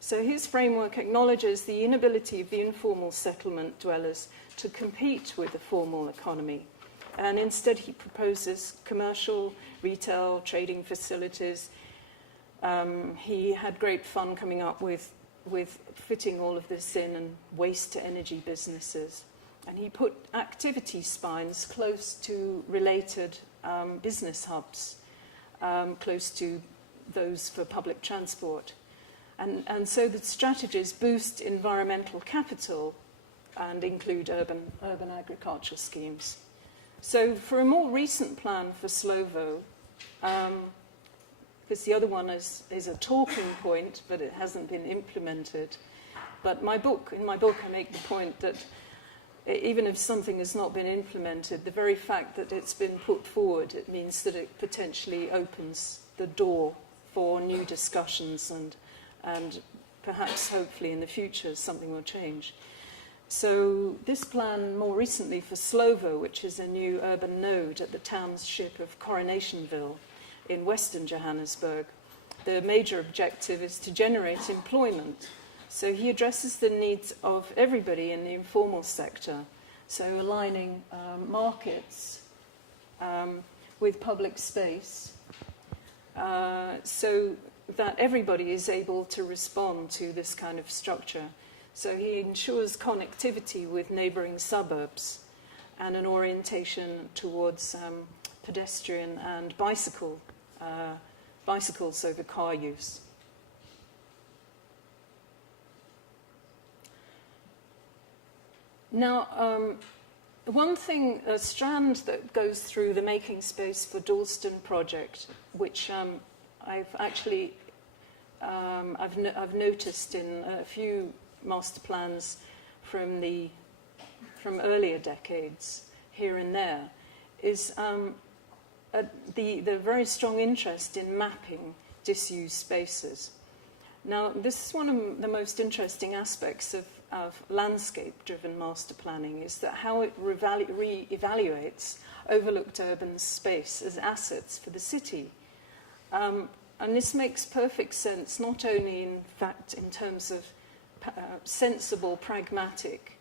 So his framework acknowledges the inability of the informal settlement dwellers to compete with the formal economy. And instead he proposes commercial, retail, trading facilities. He had great fun coming up with fitting all of this in and waste-to-energy businesses. And he put activity spines close to related business hubs, close to those for public transport. And so the strategies boost environmental capital and include urban agricultural schemes. So for a more recent plan for Slovo, because the other one is a talking point, but it hasn't been implemented. But in my book, I make the point that even if something has not been implemented, the very fact that it's been put forward, it means that it potentially opens the door for new discussions and perhaps, hopefully, in the future, something will change. So this plan more recently for Slovo, which is a new urban node at the township of Coronationville in western Johannesburg, the major objective is to generate employment. So he addresses the needs of everybody in the informal sector, so aligning markets with public space so that everybody is able to respond to this kind of structure. So he ensures connectivity with neighbouring suburbs and an orientation towards pedestrian and bicycles over car use. Now, one thing, a strand that goes through the Making Space for Dalston project, which I've actually I've noticed in a few master plans from earlier decades here and there, is the very strong interest in mapping disused spaces. Now, this is one of the most interesting aspects of landscape-driven master planning, is that how it re-evaluates overlooked urban space as assets for the city. And this makes perfect sense, not only in fact in terms of sensible, pragmatic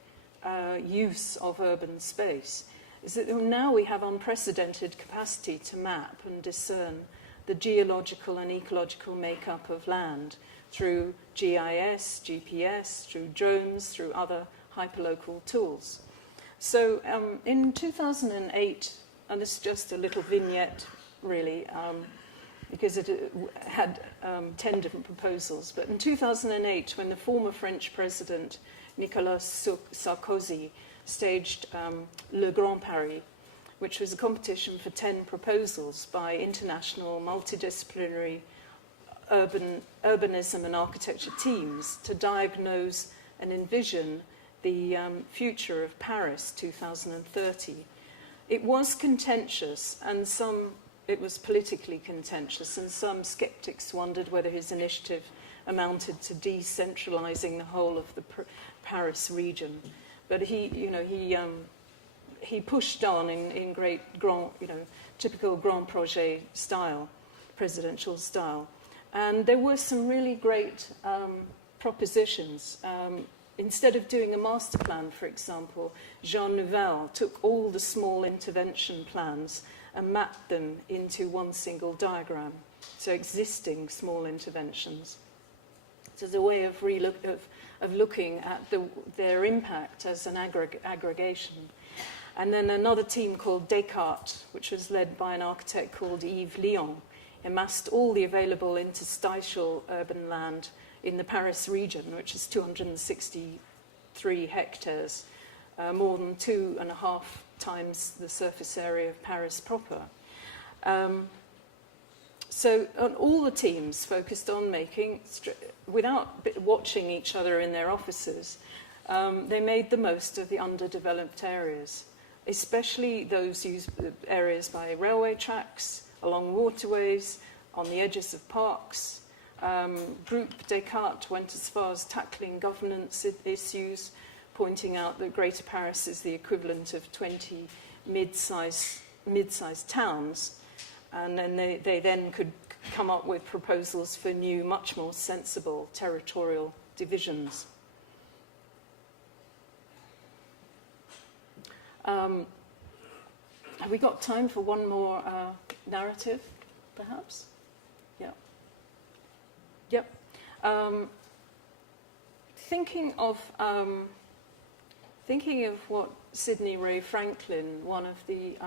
use of urban space, is that now we have unprecedented capacity to map and discern the geological and ecological makeup of land through GIS, GPS, through drones, through other hyperlocal tools. So in 2008, and this is just a little vignette really, because it had 10 different proposals, but in 2008, when the former French president Nicolas Sarkozy staged Le Grand Paris, which was a competition for 10 proposals by international multidisciplinary urbanism and architecture teams to diagnose and envision the future of Paris 2030. It was contentious, and it was politically contentious, and some skeptics wondered whether his initiative amounted to decentralizing the whole of the Paris region. But he pushed on in great typical grand projet style, presidential style. And there were some really great propositions. Instead of doing a master plan, for example, Jean Nouvel took all the small intervention plans and mapped them into one single diagram, so existing small interventions. So it's a way of looking at their impact as an aggregation. And then another team called Descartes, which was led by an architect called Yves Lyon, amassed all the available interstitial urban land in the Paris region, which is 263 hectares, more than 2.5 times the surface area of Paris proper. So all the teams focused on making, without watching each other in their offices, they made the most of the underdeveloped areas, especially those areas by railway tracks, along waterways, on the edges of parks. Group Descartes went as far as tackling governance issues, pointing out that Greater Paris is the equivalent of 20 mid-sized towns, and then they then could come up with proposals for new, much more sensible territorial divisions. Have we got time for one more narrative, perhaps? Yeah. Yep. Thinking of what Sidney Ray Franklin, one of the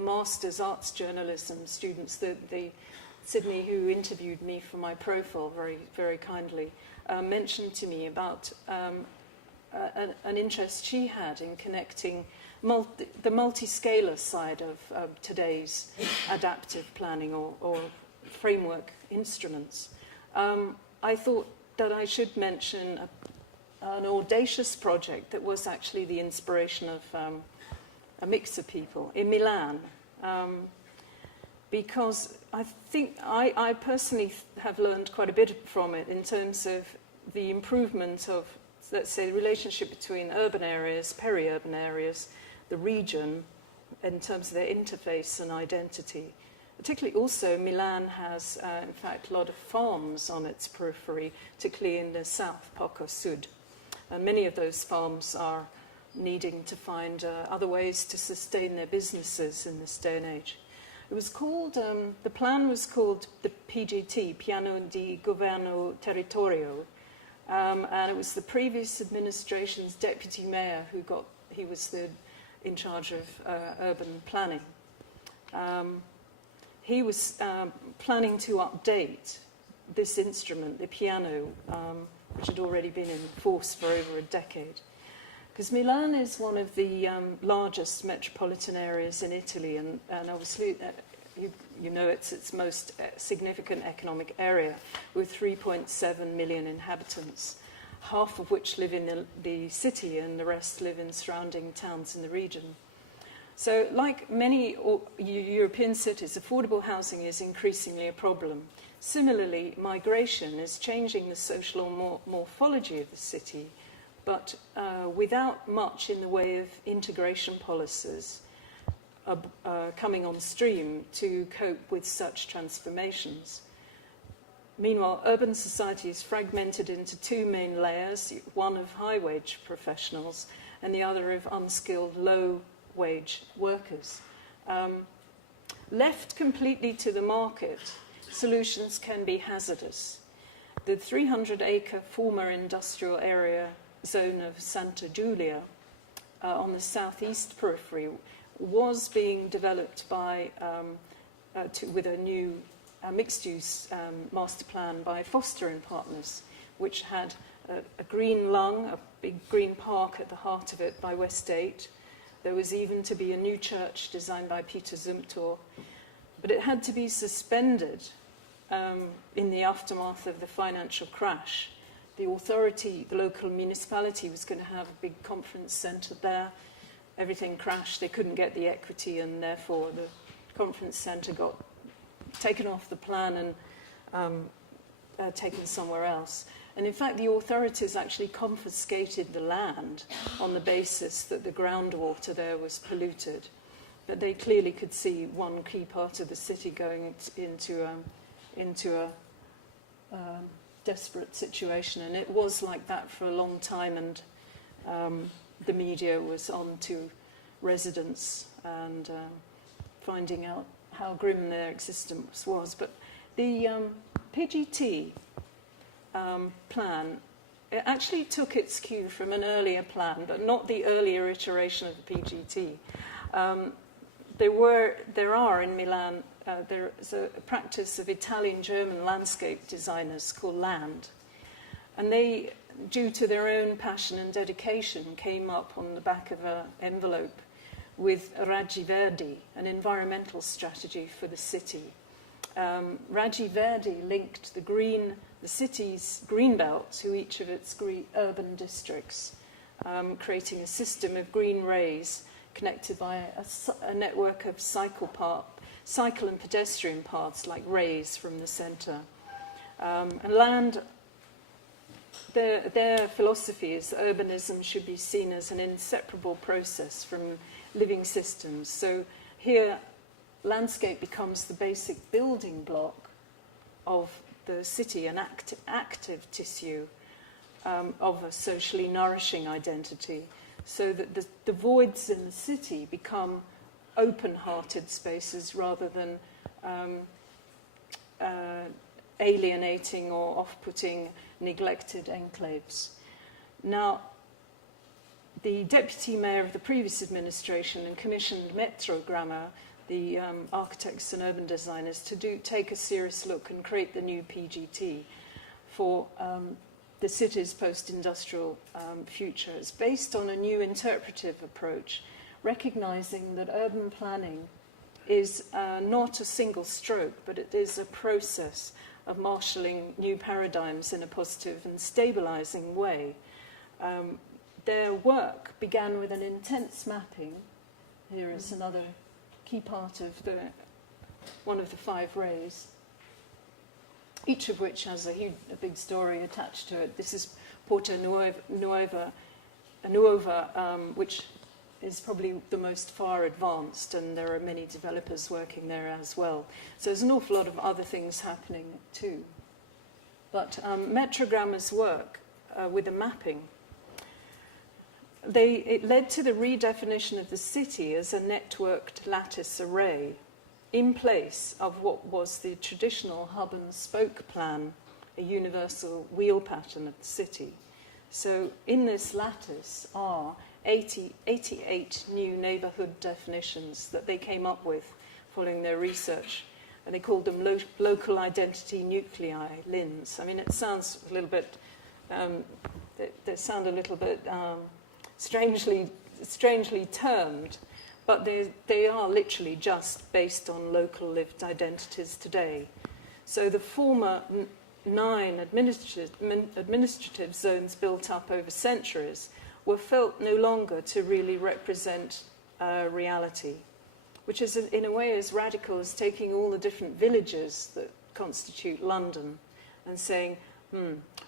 master's arts journalism students, the Sidney who interviewed me for my profile very, very kindly, mentioned to me about an interest she had in connecting the multi-scalar side of today's adaptive planning or framework instruments. I thought that I should mention an audacious project that was actually the inspiration of a mix of people in Milan, because I think I personally have learned quite a bit from it in terms of the improvement of let's say, the relationship between urban areas, peri-urban areas, the region, in terms of their interface and identity. Particularly also, Milan has, in fact, a lot of farms on its periphery, particularly in the south, Poco Sud. And many of those farms are needing to find other ways to sustain their businesses in this day and age. It was called, the plan was called the PGT, Piano di Governo Territorio, and it was the previous administration's deputy mayor he was in charge of urban planning. He was planning to update this instrument, the piano, which had already been in force for over a decade. Because Milan is one of the largest metropolitan areas in Italy, and obviously, you know, it's its most significant economic area, with 3.7 million inhabitants, half of which live in the city and the rest live in surrounding towns in the region. So, like many European cities, affordable housing is increasingly a problem. Similarly, migration is changing the social morphology of the city, but without much in the way of integration policies coming on stream to cope with such transformations. Meanwhile, urban society is fragmented into two main layers, one of high-wage professionals and the other of unskilled, low-wage workers. Left completely to the market, solutions can be hazardous. The 300-acre former industrial area zone of Santa Giulia on the southeast periphery was being developed by, with a new mixed-use master plan by Foster and Partners, which had a green lung, a big green park at the heart of it by West 8. There was even to be a new church designed by Peter Zumthor, but it had to be suspended in the aftermath of the financial crash. The authority, the local municipality, was going to have a big conference centre there. Everything crashed. They couldn't get the equity, and therefore the conference centre got taken off the plan and taken somewhere else. And in fact, the authorities actually confiscated the land on the basis that the groundwater there was polluted. But they clearly could see one key part of the city going into a desperate situation. And it was like that for a long time, and the media was on to residents and finding out how grim their existence was. But the PGT plan, it actually took its cue from an earlier plan, but not the earlier iteration of the PGT. There are in Milan, there's a practice of Italian-German landscape designers called Land. And they, due to their own passion and dedication, came up on the back of an envelope with Raggi Verdi, an environmental strategy for the city. Raggi Verdi linked the city's green belt to each of its urban districts, creating a system of green rays connected by a network of cycle and pedestrian paths like rays from the centre. And Land, their philosophy is that urbanism should be seen as an inseparable process from living systems. So here, landscape becomes the basic building block of the city, an active tissue of a socially nourishing identity, so that the voids in the city become open-hearted spaces rather than alienating or off-putting neglected enclaves. Now, the deputy mayor of the previous administration and commissioned Metrogramma, the architects and urban designers, to take a serious look and create the new PGT for the city's post-industrial future. It's based on a new interpretive approach, recognizing that urban planning is not a single stroke, but it is a process of marshalling new paradigms in a positive and stabilizing way. Their work began with an intense mapping. Here is another key part of one of the 5 rays, each of which has a big story attached to it. This is Porta Nuova, which is probably the most far advanced, and there are many developers working there as well. So there's an awful lot of other things happening too. But Metrogramma's work with the mapping, it led to the redefinition of the city as a networked lattice array in place of what was the traditional hub and spoke plan, a universal wheel pattern of the city. So in this lattice are 88 new neighbourhood definitions that they came up with following their research. And they called them local identity nuclei, LINs. I mean, it sounds a little bit, they sound a little bit strangely termed, but they are literally just based on local lived identities today. So the former 9 administrative zones built up over centuries were felt no longer to really represent reality, which is in a way as radical as taking all the different villages that constitute London and saying,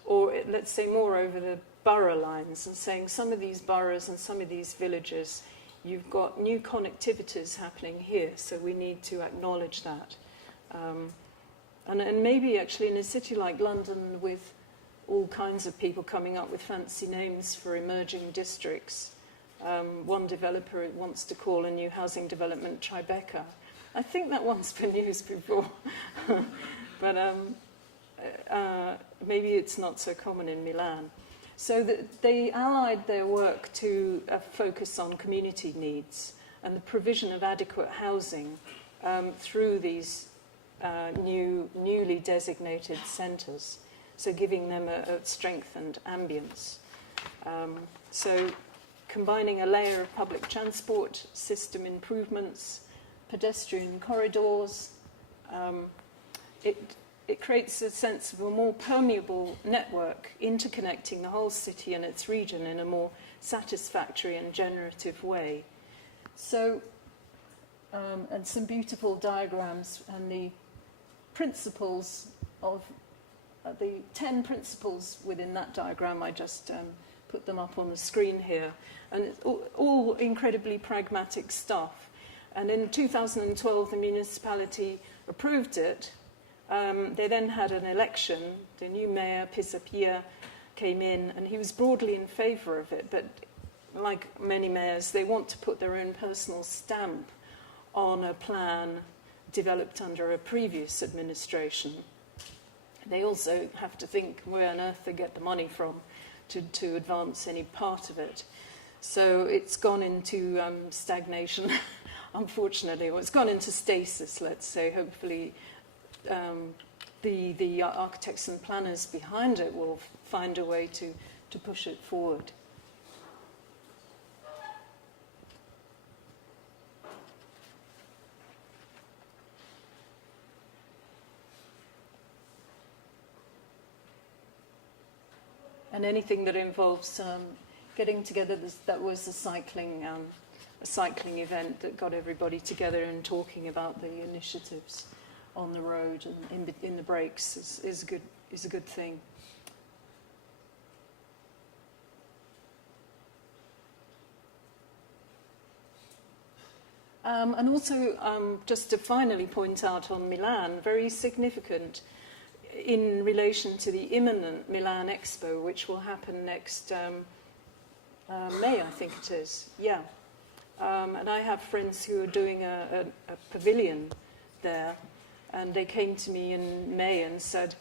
or let's say more over the borough lines and saying some of these boroughs and some of these villages, you've got new connectivities happening here, so we need to acknowledge that. And maybe actually in a city like London with all kinds of people coming up with fancy names for emerging districts. One developer wants to call a new housing development Tribeca. I think that one's been used before. But maybe it's not so common in Milan. So they allied their work to a focus on community needs and the provision of adequate housing through these newly designated centres. So giving them a strengthened ambience. So combining a layer of public transport, system improvements, pedestrian corridors, it creates a sense of a more permeable network interconnecting the whole city and its region in a more satisfactory and generative way. So, and some beautiful diagrams and the principles of the 10 principles within that diagram. I just put them up on the screen here. And it's all incredibly pragmatic stuff. And in 2012, the municipality approved it. They then had an election. The new mayor, Pisapia, came in, and he was broadly in favour of it. But like many mayors, they want to put their own personal stamp on a plan developed under a previous administration. They also have to think where on earth they get the money from to advance any part of it. So it's gone into stagnation, unfortunately, or it's gone into stasis, let's say. Hopefully the architects and planners behind it will find a way to push it forward. And anything that involves getting together, that was a cycling event that got everybody together and talking about the initiatives on the road and in the breaks is a good thing. And also, just to finally point out on Milan, very significant in relation to the imminent Milan Expo, which will happen next May, I think it is. Yeah. And I have friends who are doing a pavilion there, and they came to me in May and said,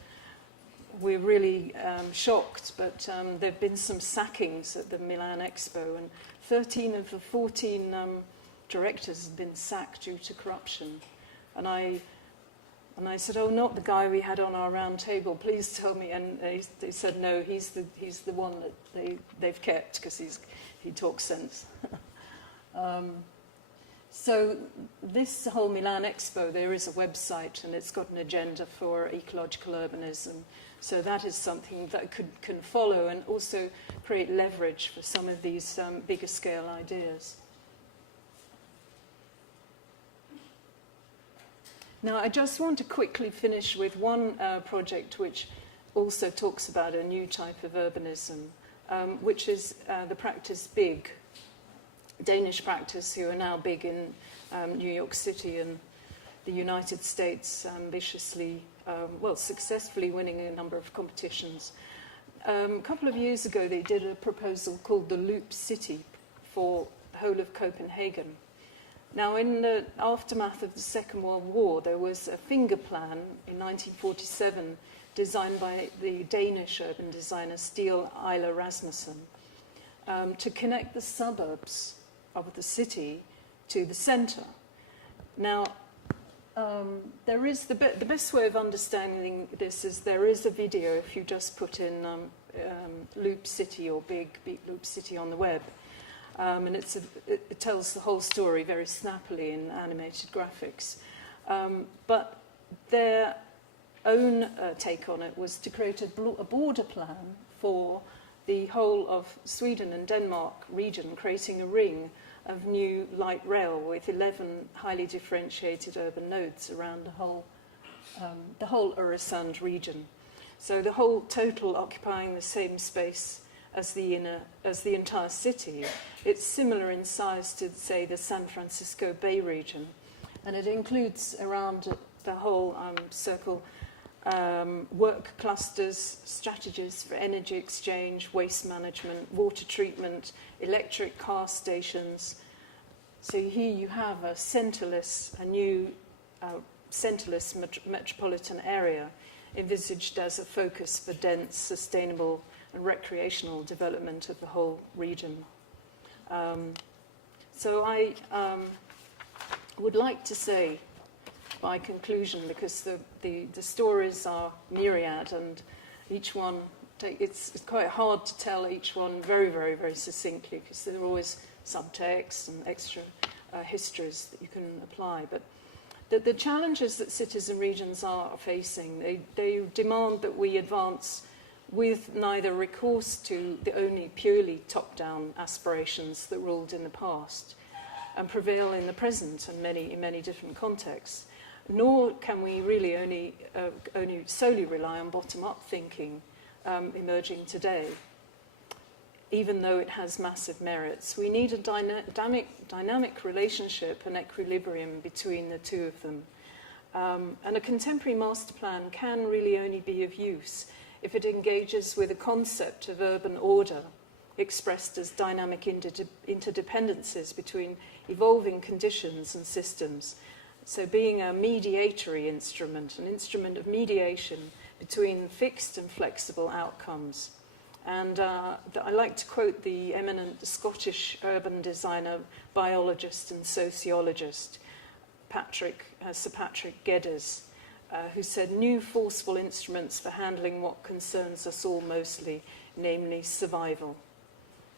we're really shocked, but there have been some sackings at the Milan Expo, and 13 of the 14 directors have been sacked due to corruption. And I said, oh, not the guy we had on our round table, please tell me. And they said, no, he's the one that they've kept because he talks sense. So this whole Milan Expo, there is a website and it's got an agenda for ecological urbanism. So that is something that can follow and also create leverage for some of these bigger scale ideas. Now, I just want to quickly finish with one project which also talks about a new type of urbanism, which is the practice big, Danish practice, who are now big in New York City and the United States, ambitiously, successfully winning a number of competitions. A couple of years ago, they did a proposal called the Loop City for the whole of Copenhagen. Now, in the aftermath of the Second World War, there was a finger plan in 1947 designed by the Danish urban designer Stiel Eiler Rasmussen to connect the suburbs of the city to the centre. Now, there is the best way of understanding this is there is a video if you just put in Loop City or Big Loop City on the web, and it tells the whole story very snappily in animated graphics. But their own take on it was to create a border plan for the whole of Sweden and Denmark region, creating a ring of new light rail with 11 highly differentiated urban nodes around the whole Öresund region. So the whole total occupying the same space as the entire city. It's similar in size to, say, the San Francisco Bay region, and it includes around the whole circle work clusters, strategies for energy exchange, waste management, water treatment, electric car stations. So here you have a new centerless metropolitan area envisaged as a focus for dense, sustainable and recreational development of the whole region. So I would like to say, by conclusion, because the stories are myriad and each one, it's quite hard to tell each one very, very, very succinctly because there are always subtexts and extra histories that you can apply. But the challenges that cities and regions are facing, they demand that we advance with neither recourse to the only purely top-down aspirations that ruled in the past and prevail in the present and in many different contexts, nor can we really only solely rely on bottom-up thinking emerging today, even though it has massive merits. We need a dynamic relationship and equilibrium between the two of them. And a contemporary master plan can really only be of use if it engages with a concept of urban order expressed as dynamic interdependencies between evolving conditions and systems. So being a mediatory instrument, an instrument of mediation between fixed and flexible outcomes. And I like to quote the eminent Scottish urban designer, biologist and sociologist, Sir Patrick Geddes, who said, "New forceful instruments for handling what concerns us all mostly, namely survival."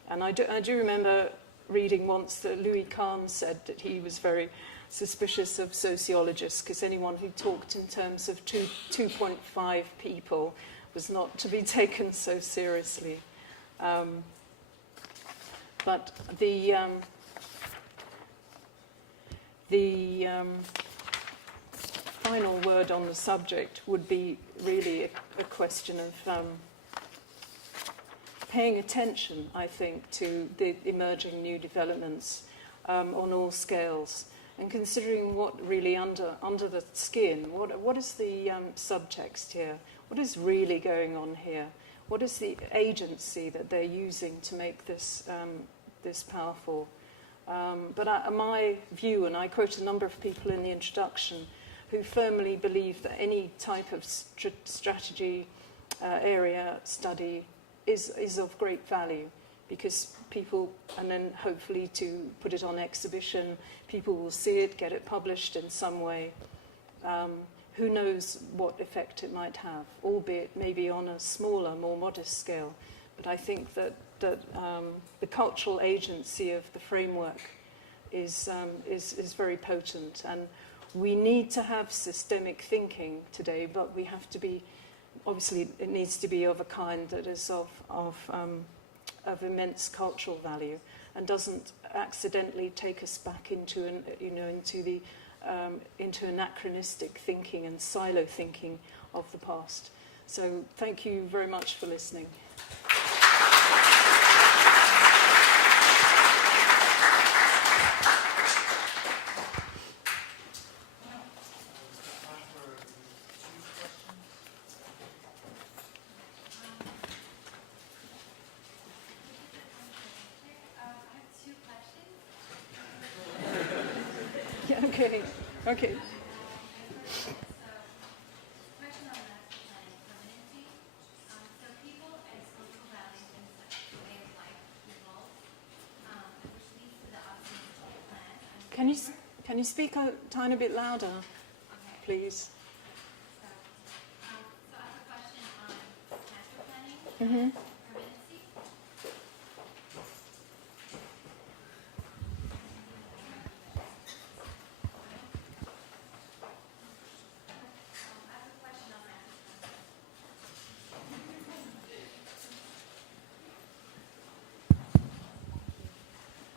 And I do remember reading once that Louis Kahn said that he was very suspicious of sociologists because anyone who talked in terms of 2.5 people was not to be taken so seriously. But the final word on the subject would be really a question of paying attention, I think, to the emerging new developments on all scales, and considering what really under the skin, what is the subtext here? What is really going on here? What is the agency that they're using to make this powerful? But my view, and I quote a number of people in the introduction, who firmly believe that any type of strategy area study is of great value, because people, and then hopefully to put it on exhibition, people will see it, get it published in some way. Who knows what effect it might have, albeit maybe on a smaller, more modest scale. But I think that the cultural agency of the framework is very potent, and we need to have systemic thinking today, but we have to be, obviously it needs to be of a kind that is of immense cultural value and doesn't accidentally take us back into anachronistic thinking and silo thinking of the past. So thank you very much for listening. Yeah, okay. Okay. Can you speak a tiny bit louder, please? So I have a question on master planning Mm-hmm. and permanency.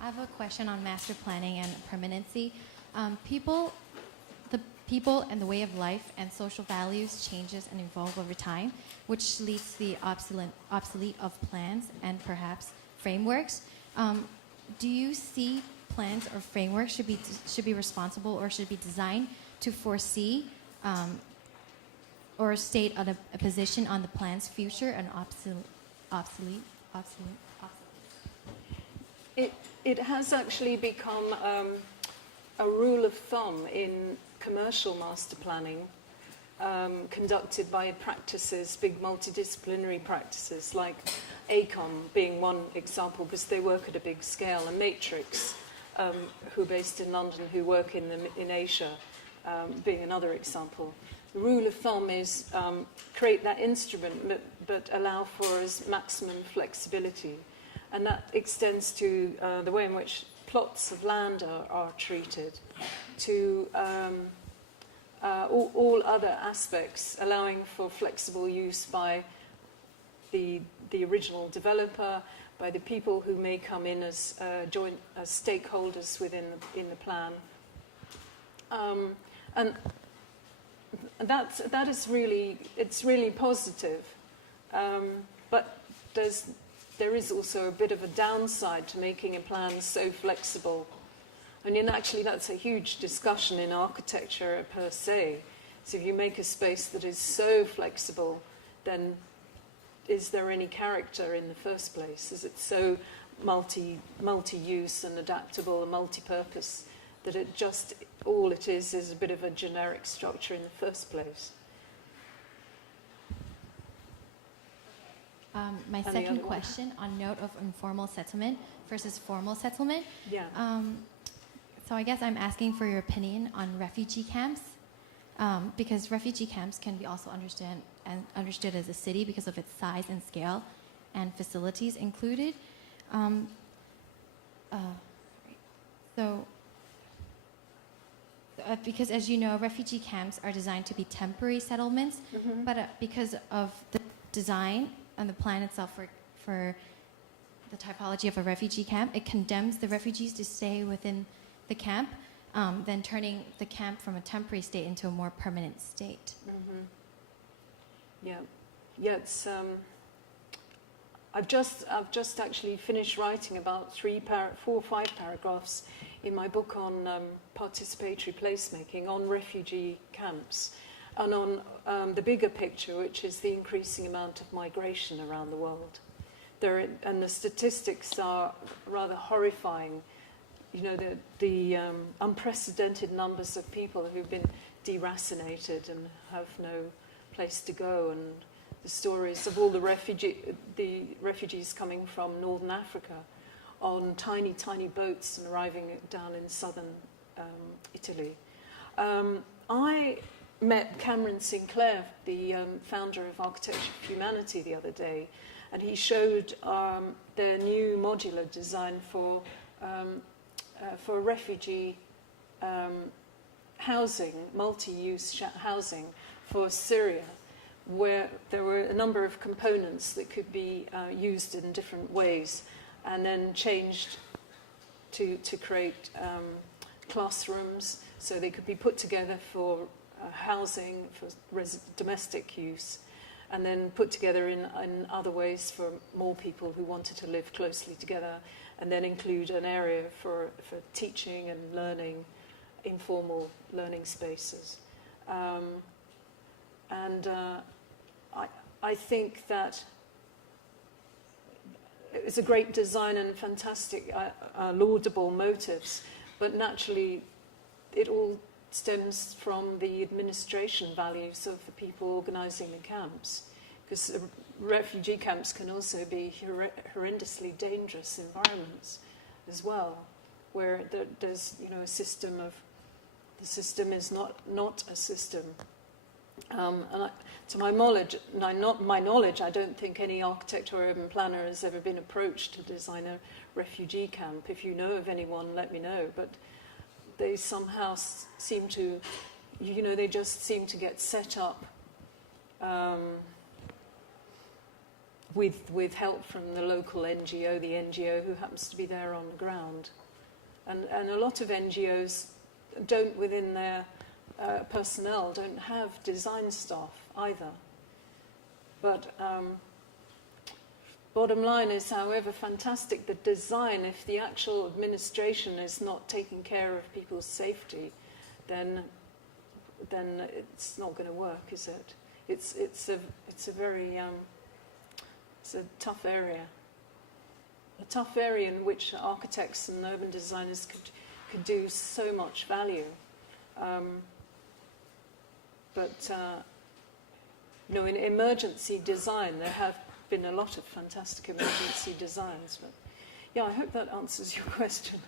I have a question on master planning and permanency. The people and the way of life and social values changes and evolve over time, which leads to the obsolete of plans and perhaps frameworks. Do you see plans or frameworks should be responsible or should be designed to foresee or state on a position on the plan's future and obsolete? It has actually become a rule of thumb in commercial master planning conducted by practices, big multidisciplinary practices like ACOM being one example because they work at a big scale, and Matrix, who are based in London, who work in Asia, being another example. The rule of thumb is create that instrument but allow for as maximum flexibility. And that extends to the way in which plots of land are treated, to all other aspects, allowing for flexible use by the original developer, by the people who may come in as joint as stakeholders within the plan. And that is really positive. But there is also a bit of a downside to making a plan so flexible. I mean, actually, that's a huge discussion in architecture per se. So if you make a space that is so flexible, then is there any character in the first place? Is it so multi-use and adaptable and multi-purpose that all it is a bit of a generic structure in the first place? My second question on note of informal settlement versus formal settlement. Yeah. So I guess I'm asking for your opinion on refugee camps, because refugee camps can be also understood as a city because of its size and scale and facilities included. Because as you know, refugee camps are designed to be temporary settlements, Mm-hmm. but because of the design and the plan itself for the typology of a refugee camp, it condemns the refugees to stay within the camp, then turning the camp from a temporary state into a more permanent state. Mm-hmm. Yeah. It's. I've just actually finished writing about 4 or 5 paragraphs in my book on participatory placemaking on refugee camps, and on the bigger picture, which is the increasing amount of migration around the world. And the statistics are rather horrifying. You know, the unprecedented numbers of people who've been deracinated and have no place to go, and the stories of all the refugees coming from Northern Africa on tiny, tiny boats and arriving down in southern Italy. I met Cameron Sinclair, the founder of Architecture for Humanity, the other day, and he showed their new modular design for refugee housing, multi-use housing for Syria, where there were a number of components that could be used in different ways and then changed to create classrooms so they could be put together for housing, for domestic use. and then put together in other ways for more people who wanted to live closely together, and then include an area for teaching and learning, informal learning spaces. I think that it's a great design and fantastic, laudable motives, but naturally it all stems from the administration values of the people organising the camps, because refugee camps can also be horrendously dangerous environments as well, where there's a system of, the system is not a system. To my knowledge, I don't think any architect or urban planner has ever been approached to design a refugee camp. If you know of anyone, let me know. But they somehow seem to, they just seem to get set up with help from the local NGO, the NGO who happens to be there on the ground. And a lot of NGOs don't, within their personnel, don't have design staff either. But bottom line is, however fantastic the design, if the actual administration is not taking care of people's safety, then it's not going to work, is it? It's a very it's a tough area. A tough area in which architects and urban designers could do so much value. But in emergency design, there have been a lot of fantastic emergency designs. But yeah, I hope that answers your question.